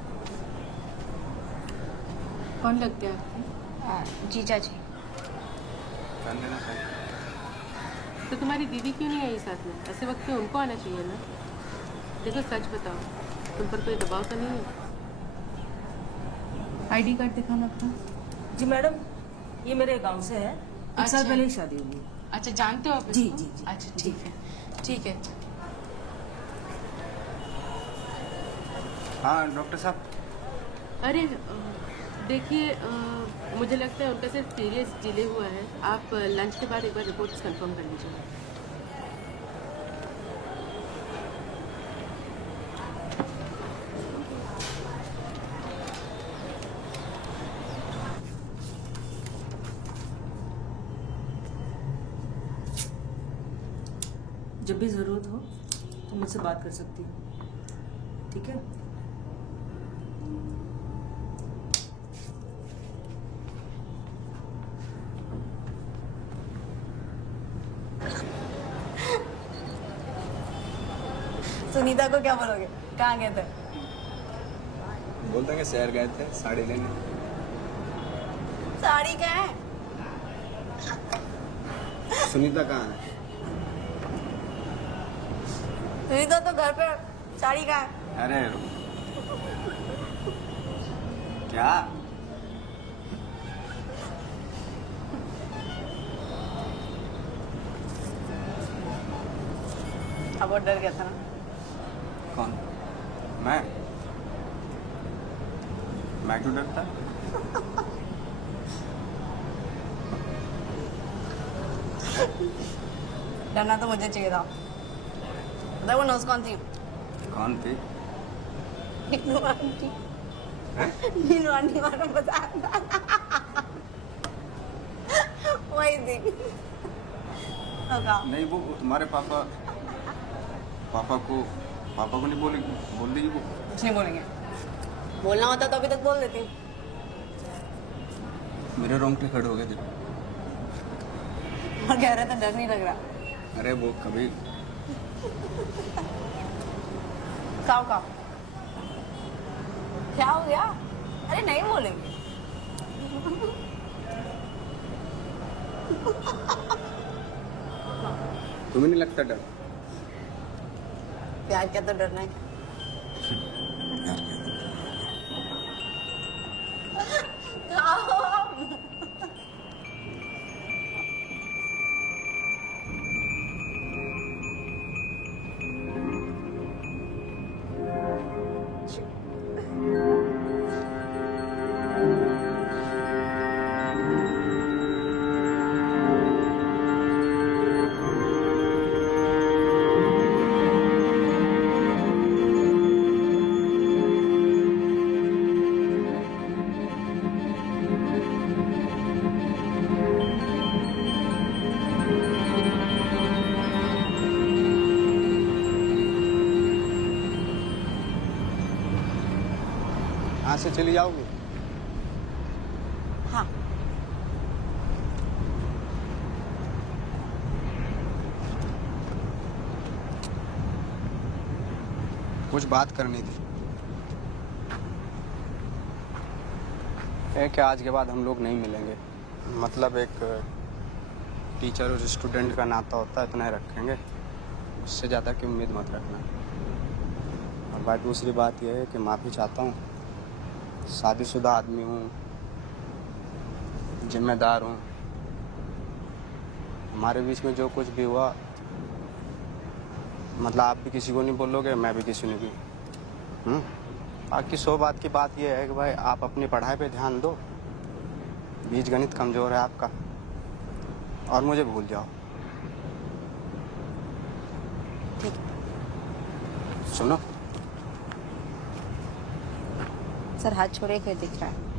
कौन लगते हैं आपके? जीजा जी। कर लेना सर। तो तुम्हारी दीदी क्यों नहीं आई साथ में? ऐसे वक्त में उनको आना चाहिए ना। देखो सच बताओ, तुम पर कोई दबाव तो नहीं है? आईडी कार्ड दिखाना अपना। जी मैडम, ये मेरे गांव से है। एक साल पहले ही शादी हुई है। अच्छा, जानते हो आप इसको? जी जी जी। अच्छा ठीक है, ठीक है। हाँ डॉक्टर साहब। अरे देखिए मुझे लगता है उनका सिर्फ सीरियस डिले हुआ है। आप लंच के बाद एक बार रिपोर्ट्स कंफर्म कर लीजिए। जब भी ज़रूरत हो तो मुझसे बात कर सकती हो, ठीक है? सुनीता को क्या बोलोगे? कहाँ गए थे? बोल देंगे शहर गए थे साड़ी लेने। साड़ी क्या है? सुनीता कहाँ है? सुनीता तो घर पे, साड़ी कहाँ है? अरे क्या? अब बहुत डर गया था ना। कौन? मैं क्यों डरता? डरना तो मुझे चाहिए था। पता है वो नोज कौन थी? कौन थी? नीनू आंटी। नीनू आंटी मालूम बता। वही थी। नहीं वो तुम्हारे पापा को नहीं बोलेगी, बोल देगी वो। कुछ नहीं बोलेंगे। बोलना होता तो अभी तक बोल देती। मेरे रोंगटे खड़े हो गए थे। और कह रहे थे डर नहीं लग रहा। अरे वो कभी खाओ खाओ। क्या हो गया? अरे नहीं बोलेंगे। तुम्हें नहीं लगता डर? प्यार क्या तो डरना है। यहाँ से चली जाओगी? हाँ। कुछ बात करनी थी। एक आज के बाद हम लोग नहीं मिलेंगे। मतलब एक टीचर और स्टूडेंट का नाता होता है, इतना ही रखेंगे। उससे ज़्यादा की उम्मीद मत रखना। और बात दूसरी बात यह है कि माफ़ी चाहता हूँ। शादीशुदा आदमी हूँ, जिम्मेदार हूँ। हमारे बीच में जो कुछ भी हुआ, मतलब आप भी किसी को नहीं बोलोगे, मैं भी किसी ने भी। बाकी 100 बात की बात यह है कि भाई आप अपनी पढ़ाई पे ध्यान दो। बीज गणित कमज़ोर है आपका, और मुझे भूल जाओ। ठीक है। सुनो, सर हाथ छोड़े फिर दिख रहा है।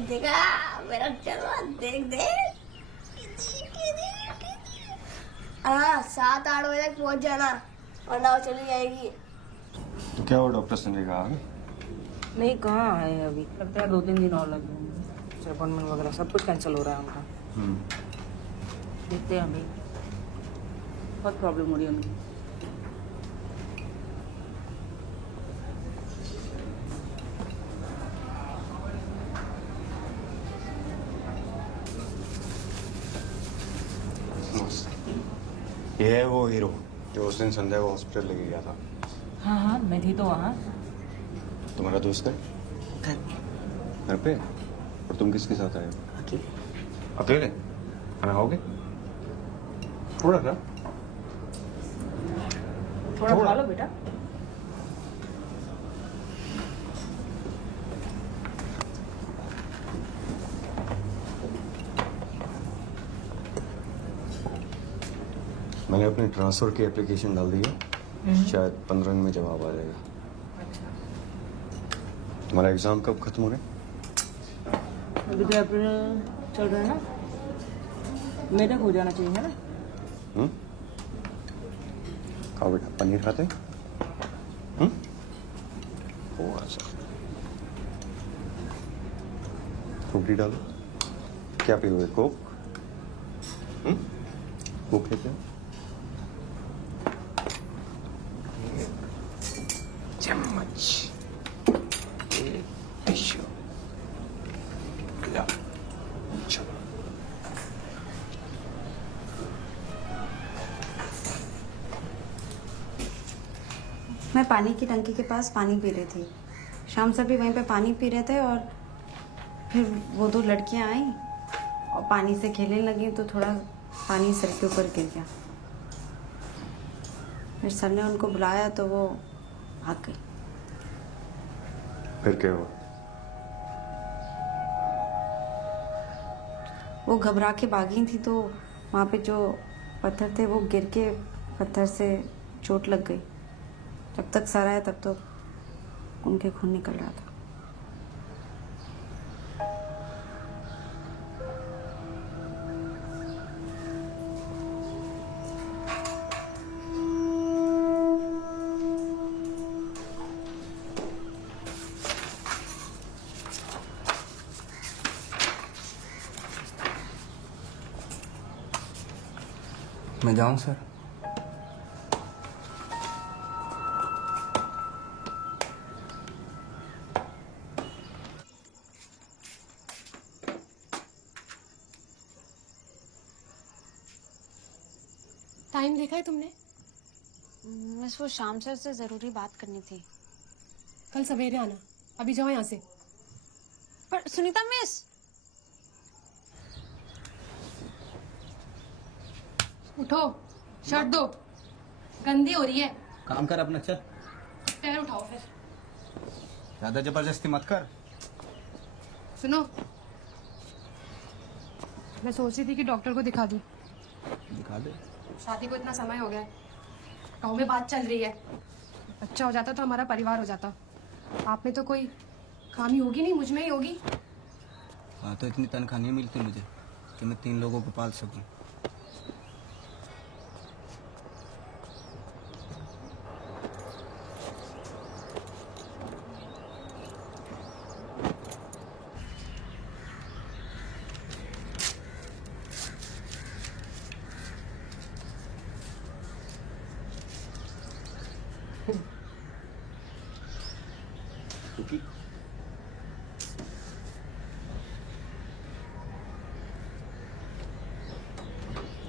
देखा मेरा चलो देख देख। हाँ 7-8 बजे तक पहुंच जाना वरना वो चली जाएगी। तो क्या हुआ, डॉक्टर से नहीं कहा? नहीं, कहाँ है अभी? लगता है 2-3 दिन और लग जाएंगे। अपॉइंटमेंट वगैरह सब कुछ कैंसिल हो रहा है उनका। देखते हैं अभी, बहुत प्रॉब्लम हो रही है उनकी। ये है वो हीरो जो उस दिन संध्या को हॉस्पिटल लेके गया था। हाँ हाँ मैं थी तो वहाँ। तुम्हारा दोस्त है घर पे। घर पे? और तुम किसके साथ आए हो? अकेले। अकेले? खाना खाओगे? थोड़ा सा थोड़ा खा लो बेटा। मैंने अपने ट्रांसफर की एप्लीकेशन डाल दी है, शायद 15 दिन में जवाब आ जाएगा। अच्छा। तुम्हारा एग्जाम कब खत्म हो रहा है? अभी तो अप्रैल चल रहा है ना, मई तक हो जाना चाहिए है ना। खाओ बेटा, पनीर खाते? थोड़ा सा फ्रूटी डालो। क्या पियोगे? कोक? कोक लेते हो? चम्मच चलो। मैं पानी की टंकी के पास पानी पी रही थी, शाम से भी वहीं पे पानी पी रहे थे और फिर वो दो लड़कियां आई और पानी से खेलने लगी तो थोड़ा पानी सर के ऊपर गिर गया। फिर सर ने उनको बुलाया तो वो भाग गई। फिर क्या हुआ? वो घबरा के भागी थी तो वहाँ पे जो पत्थर थे वो गिर के पत्थर से चोट लग गई। जब तक सर आया तब तक उनके खून निकल रहा था। मैं जाऊं सर? टाइम देखा है तुमने? मिस वो शाम सर से जरूरी बात करनी थी। कल सवेरे आना। अभी जाओ यहाँ से। पर सुनीता मिस। उठो, शर्ट दो, गंदी हो रही है। काम कर अपना, चल। पैर उठाओ फिर। ज्यादा जबरदस्ती मत कर। सुनो, मैं सोच रही थी कि डॉक्टर को दिखा दूं। दिखा दे। शादी को इतना समय हो गया है, गाँव में बात चल रही है। बच्चा हो जाता तो हमारा परिवार हो जाता। आप में तो कोई खामी होगी नहीं, मुझ में ही होगी। हाँ, तो इतनी तनख्वाह नहीं मिलती मुझे कि मैं 3 लोगों को पाल सकूं।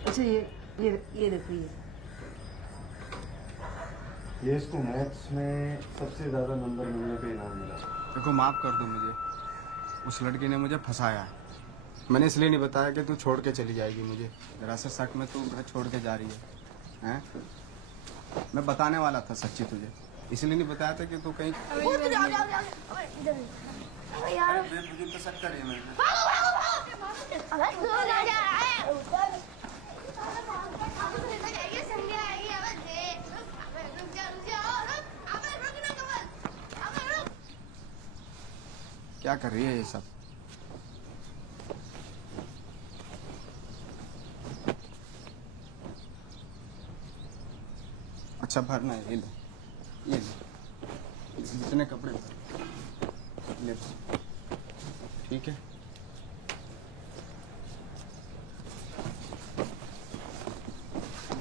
अच्छा ये देखो ये इसको मैथ्स में सबसे ज्यादा नंबर मिलने पे इनाम मिला। देखो, माफ कर दो मुझे। उस लड़की ने मुझे फंसाया। मैंने इसलिए नहीं बताया कि तू छोड़ के चली जाएगी मुझे। जरा सा शक में तू घर छोड़ के जा रही है? मैं बताने वाला था सच्ची तुझे, इसलिए नहीं बताया था कि तू कहीं। यार मुझे तो शक कर रही है। क्या कर रही है ये सब? अच्छा भरना है, ये ले, ये ले, जितने कपड़े भर ले, ठीक है।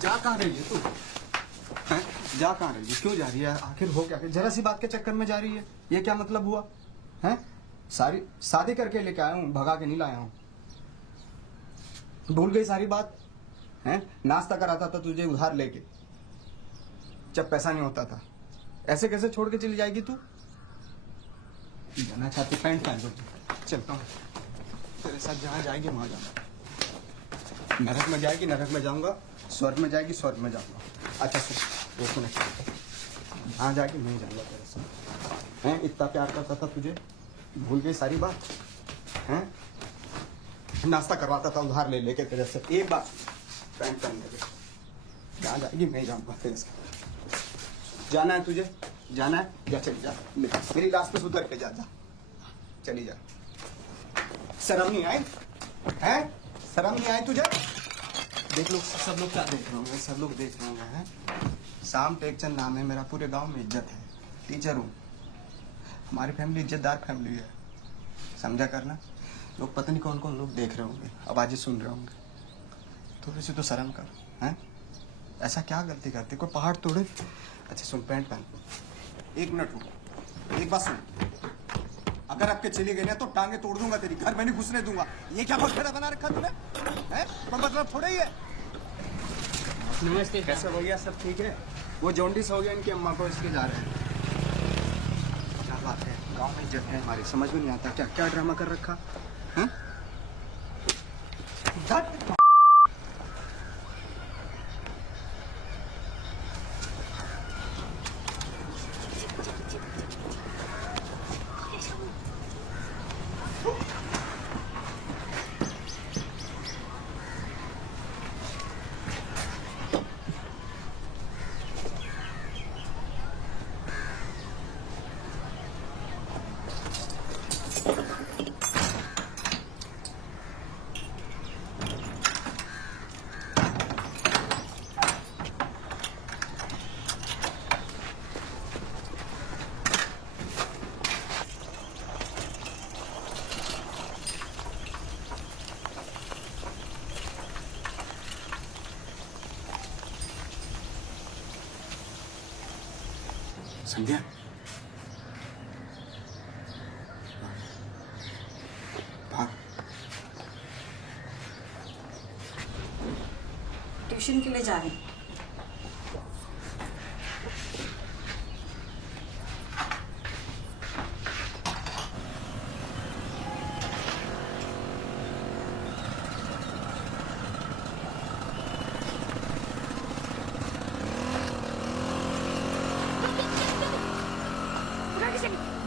जा कहाँ रही है तू? हैं? जा कहाँ रही है? क्यों जा रही है? आखिर हो क्या? जरा सी बात के चक्कर में जा रही है? ये क्या मतलब हुआ? हैं? सारी शादी करके लेके आया हूँ, भगा के नहीं लाया हूँ। भूल गई सारी बात? हैं? नाश्ता कराता था तुझे उधार लेके, जब पैसा नहीं होता था। ऐसे कैसे छोड़ के चली जाएगी तू? जाना चाहती पैंट पहन लो, चलता हूँ तेरे साथ। जहाँ जाएगी वहाँ जाऊँगा। नरक में जाएगी नरक में जाऊँगा, स्वर्ग में जाएगी स्वर्ग में जाऊँगा। अच्छा सुन, वो सुन, जहाँ जाएगी मैं जाऊँगा तेरे साथ। हैं? इतना प्यार करता था तुझे, भूल गई सारी बात? हैं? नाश्ता करवाता था उधार ले लेके तेरे से, एक बार पैंट पहन लेके। जहाँ जाएगी मैं जाऊँगा तेरे साथ। जाना है तुझे, जाना है, जा चली जा, मेरी लाश पे उतर के जा, जा चली जा। शर्म नहीं आई? हैं? शर्म नहीं आई तुझे? देख लोग, सब लोग क्या देख रहे होंगे, सब लोग देख रहे होंगे। हैं? शाम टेकचंद नाम है मेरा, पूरे गांव में इज्जत है, टीचर हूँ। हमारी फैमिली इज्जतदार फैमिली है, समझा करना। लोग पता नहीं कौन कौन लोग देख रहे होंगे, आवाजें सुन रहे होंगे। थोड़ी सी तो शर्म कर। हैं? ऐसा क्या गलती करते, कोई पहाड़ तोड़े? अच्छा सुन, पैंट पहन, एक मिनट रुक, एक बात सुन। अगर आपके चली गई ना तो टांगे तोड़ दूंगा तेरी, घर में नहीं घुसने दूंगा। ये क्या बखेड़ा बना रखा तूने? हैं? कोई मतलब थोड़ा ही है। नमस्ते। कैसे हो गया, सब ठीक है? वो जॉन्डिस हो गया इनकी अम्मा को, इसके जा रहे हैं। क्या बात है, गांव में इज्जत है हमारी, समझ में नहीं आता क्या क्या ड्रामा कर रखा। हैं? संध्या, ट्यूशन के लिए जा रहे हैं।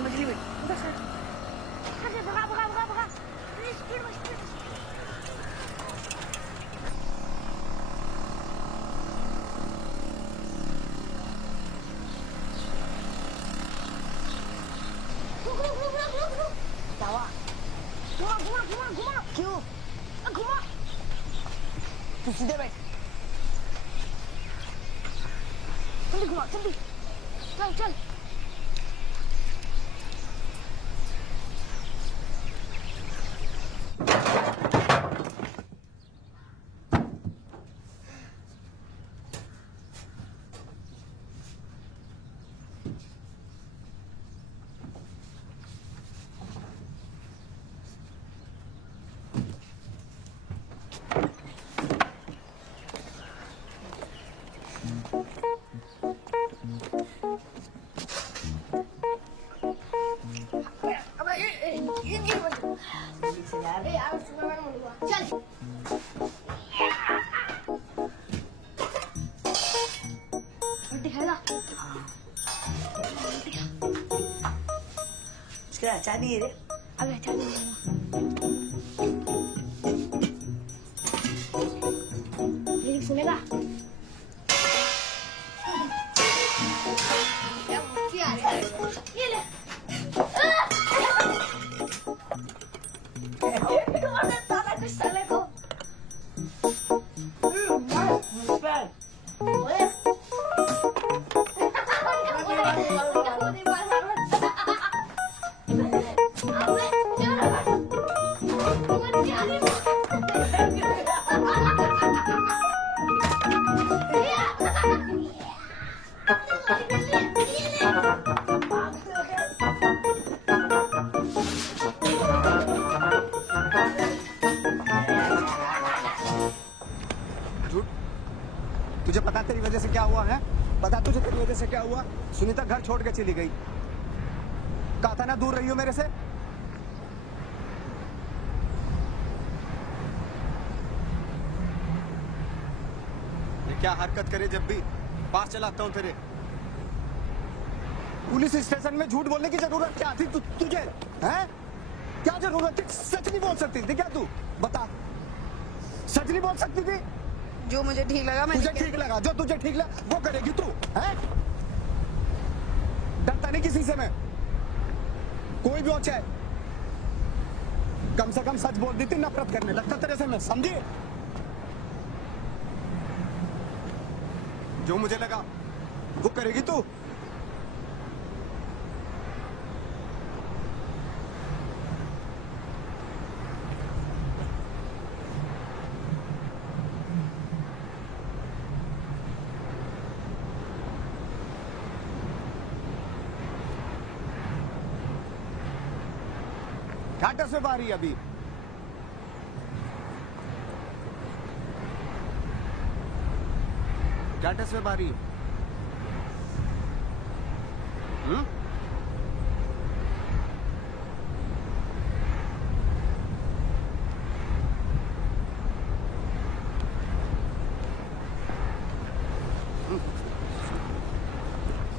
मछली में उधर से भगा भगा भगा भगा, स्पीड में स्पीड। घुमा क्यों? घुमा, तू सीधे बैठ, जल्दी घुमा, जल्दी चल चल। अच्छा नहीं है रे, अबे अच्छा नहीं है। लेकिन सुनेगा क्या मस्ती आ रही है, ये ले साला कुछ साले को क्या हुआ? सुनीता घर छोड़ के चली गई। कहा था ना दूर रही हो मेरे से। ये क्या हरकत करे जब भी पास चलाता हूं तेरे। पुलिस स्टेशन में झूठ बोलने की जरूरत क्या थी तुझे? हैं? क्या जरूरत थी? सच नहीं बोल सकती थी क्या तू? बता, सच नहीं बोल सकती थी? जो मुझे ठीक लगा तुझे ठीक लगा, जो तुझे ठीक लगा वो करेगी तू। हैं? डरता नहीं किसी से मैं, कोई भी हो चाहे। कम से कम सच बोल दी थी, नफरत करने लगता तेरे से मैं, समझी? जो मुझे लगा वो करेगी तू। घाटा से बारी अभी। घाटा से बारी।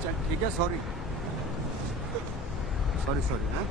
चल ठीक है, सॉरी सॉरी सॉरी। हाँ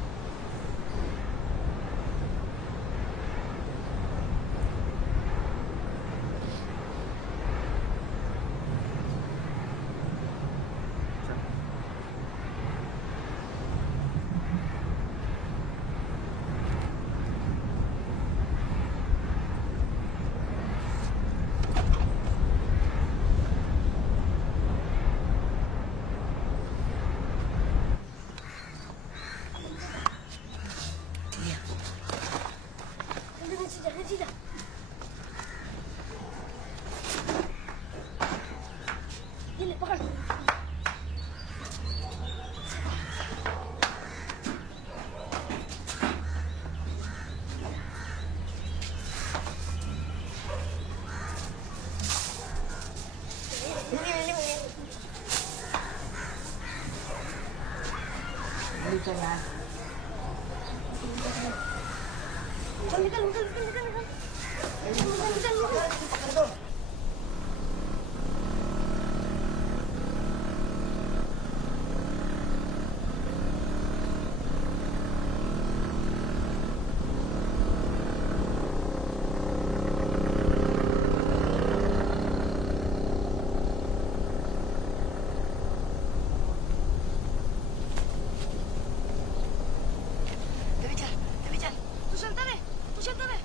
ये ले पकड़। चल यार, चल निकल निकल निकल निकल निकल निकल निकल निकल। तू चलता रहे, तू चलता रहे।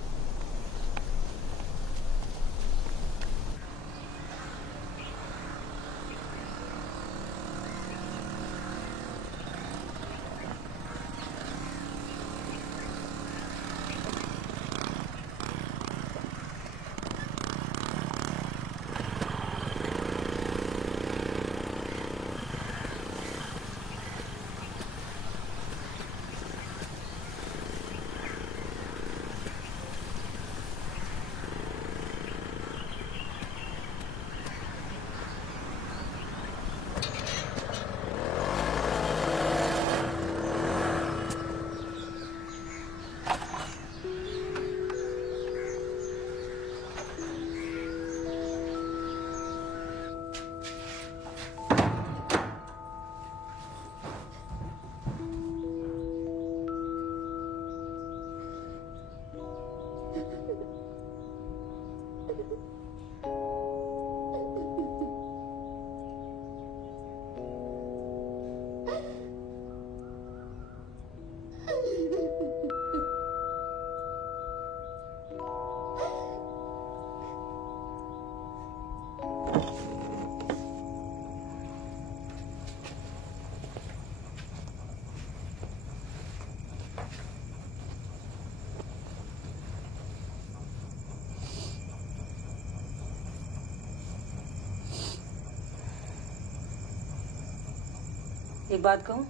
एक बात कहूँ,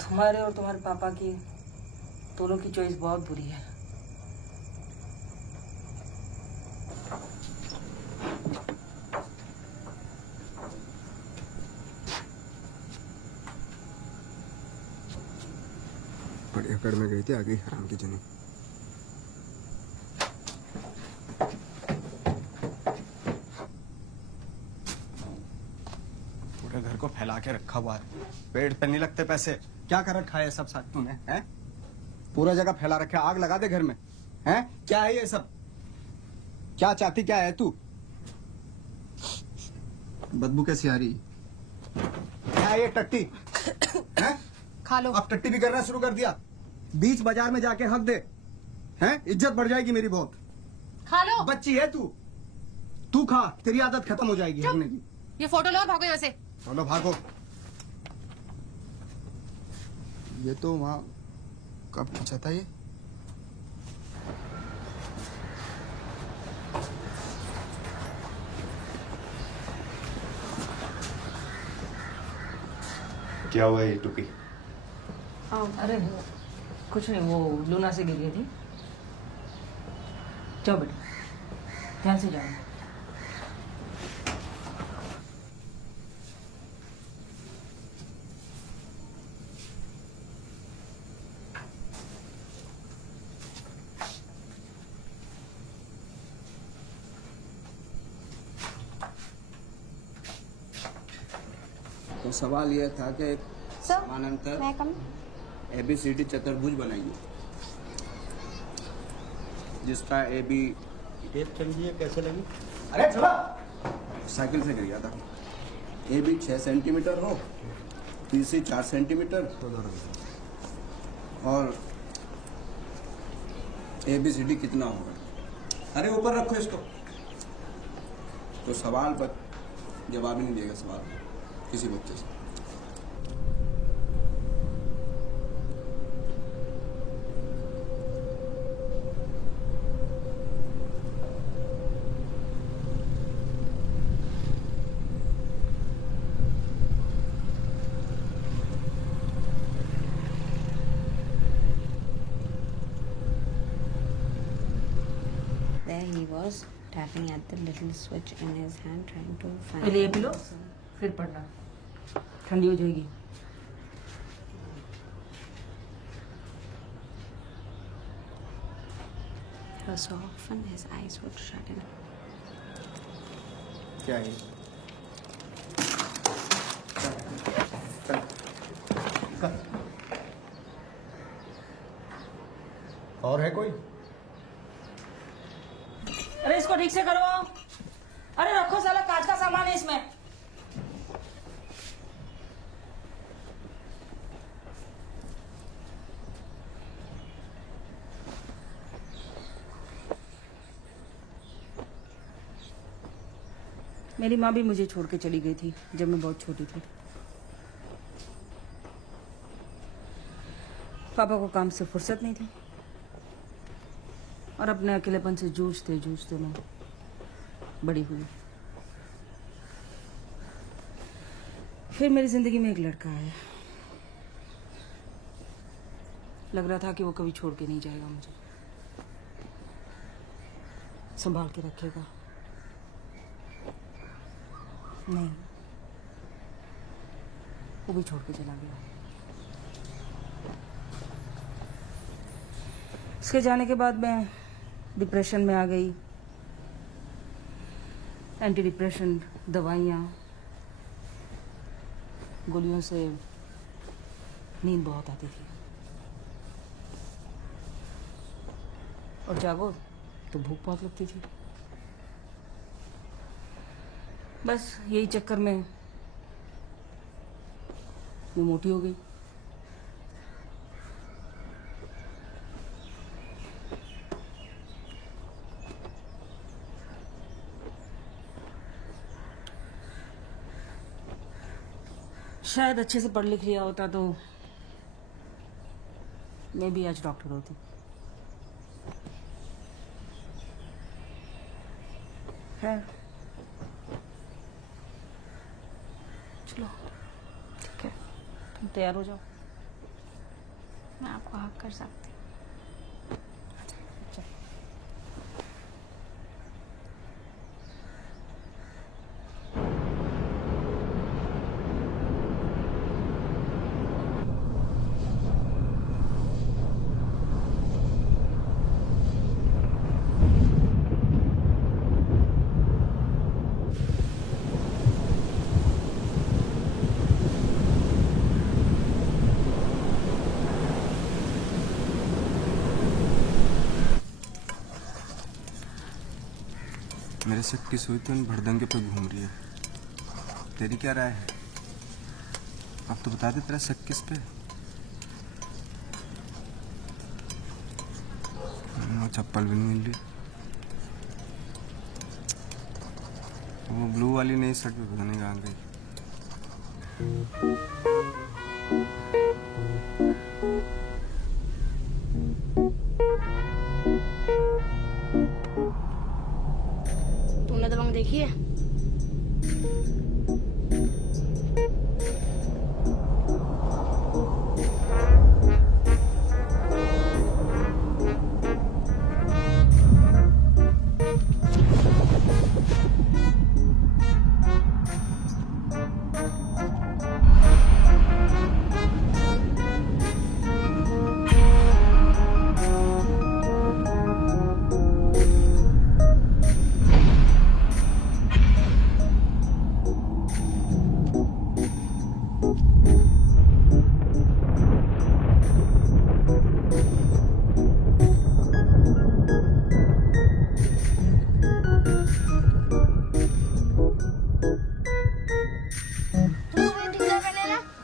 तुम्हारे और तुम्हारे पापा की दोनों की चॉइस बहुत बुरी है। बड़ी अकड़ में गई थी, आ गई हराम की जनी। पूरे घर को फैला के रखा हुआ है, पेड़ पे नहीं लगते पैसे। क्या कर रखा है सब साथ तूने, हैं? पूरा जगह फैला रखा है, आग लगा दे घर में, हैं? क्या है ये सब? क्या चाहती क्या है तू? बदबू कैसी आ रही? क्या है ये टट्टी? हैं? खा लो। अब टट्टी भी करना शुरू कर दिया। बीच बाजार में जाके हक दे, हैं? इज्जत बढ़ जाएगी मेरी बहुत। खा लो। बच्ची है तू, तू खा, तेरी आदत खत्म हो जाएगी हकने की। ये फोटो लो और भागो यहाँ से। चलो भागो। ये तो वहाँ कब पूछा था ये? क्या हुआ ये टुकी? अरे वो कुछ नहीं, वो लूना से गिर गई थी। जाओ बेटा, ध्यान से जाओ। तो सवाल यह था कि समानांतर ABCD चतुर्भुज बनाइए, जिसका AB टेप समझिए कैसे लगी? अरे चला साइकिल से गिर गया था। AB 6 सेंटीमीटर हो, BC 4 सेंटीमीटर और ABCD कितना होगा? अरे ऊपर रखो इसको। तो सवाल पर जवाब ही नहीं देगा सवाल किसी बच्चे से। There he was, tapping at the little switch in his hand, trying to find. पहले ये पी लो, फिर पढ़ना, ठंडी हो जाएगी। So often his eyes would shut in. क्या है? और है कोई? अरे इसको ठीक से करो। अरे रखो, साला कांच का सामान है इसमें। मेरी माँ भी मुझे छोड़ के चली गई थी जब मैं बहुत छोटी थी। पापा को काम से फुर्सत नहीं थी और अपने अकेलेपन से जूझते जूझते मैं बड़ी हुई। फिर मेरी जिंदगी में एक लड़का आया। लग रहा था कि वो कभी छोड़ के नहीं जाएगा, मुझे संभाल के रखेगा। नहीं, वो भी छोड़ के चला गया। उसके जाने के बाद मैं डिप्रेशन में आ गई। एंटी डिप्रेशन दवाइयाँ, गोलियों से नींद बहुत आती थी और जागो तो भूख बहुत लगती थी। बस यही चक्कर में मैं मोटी हो गई। शायद अच्छे से पढ़ लिख लिया होता तो मैं भी आज डॉक्टर होती। है चलो ठीक है, तुम तैयार हो जाओ। मैं आपको हक कर सकती हूँ। मेरे से किस हुई तो इन भड़दंगे पे घूम रही है। तेरी क्या राय है? अब तो बता दे तेरा शक किस पे? वो चप्पल भी नहीं मिल रही। वो ब्लू वाली नई शर्ट भी पता नहीं कहाँ गई। तुमने दबंग देखी है?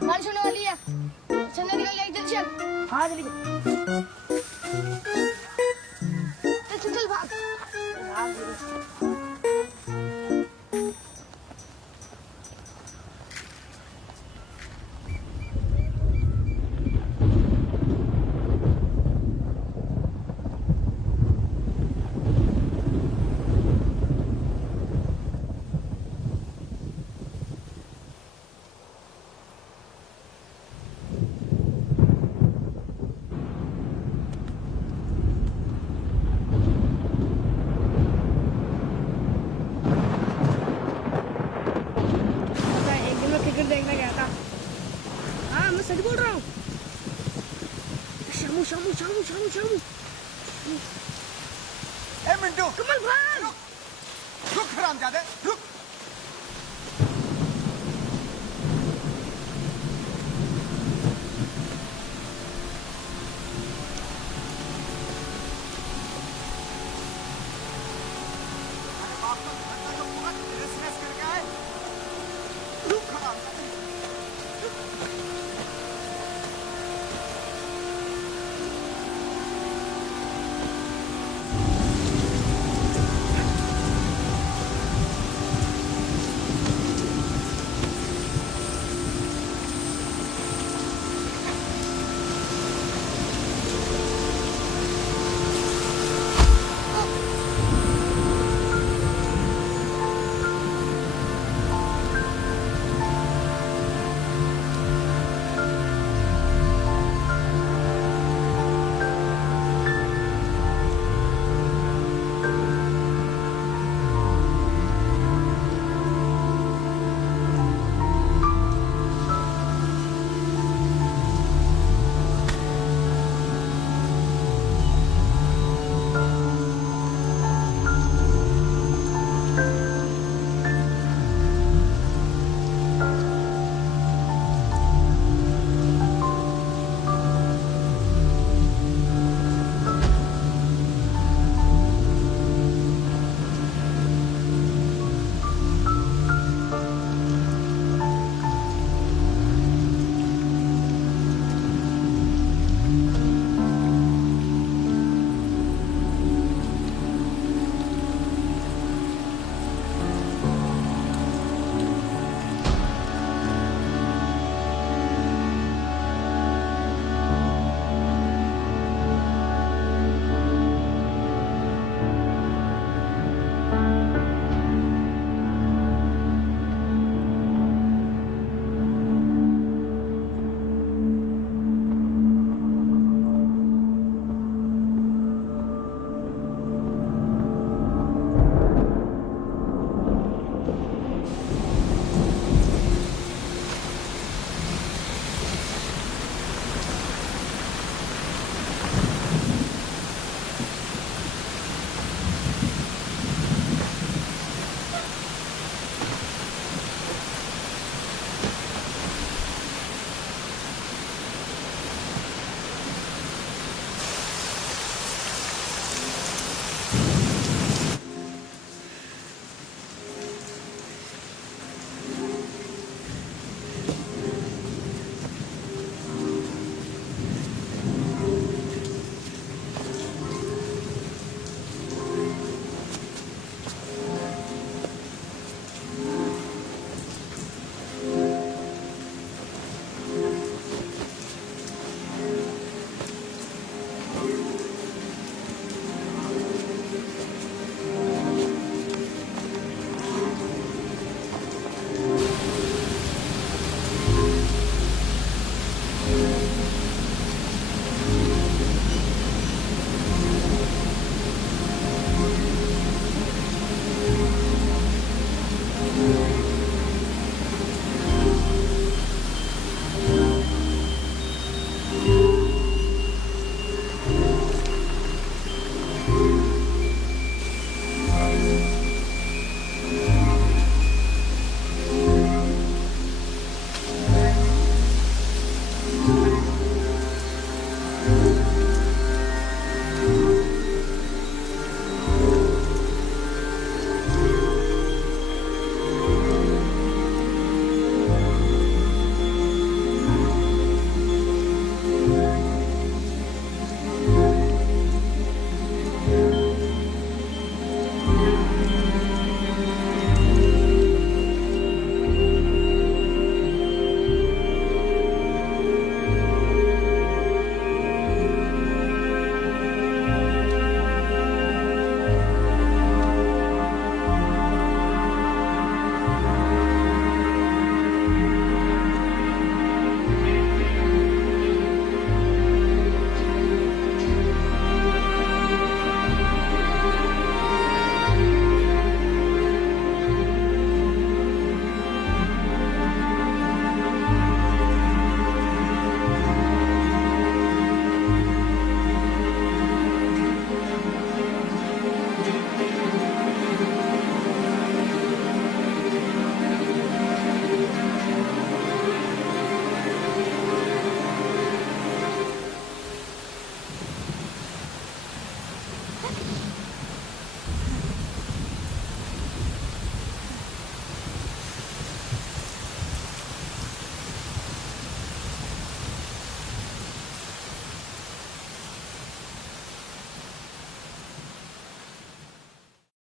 हाँ चलिए चल चल भाग। क्रिकेट देखने गया था। हाँ मैं सच बोल रहा हूँ। शामू शामू शामू शामू शामू। ए मिंटू, कमल भाई रुक हरामजादे, रुक।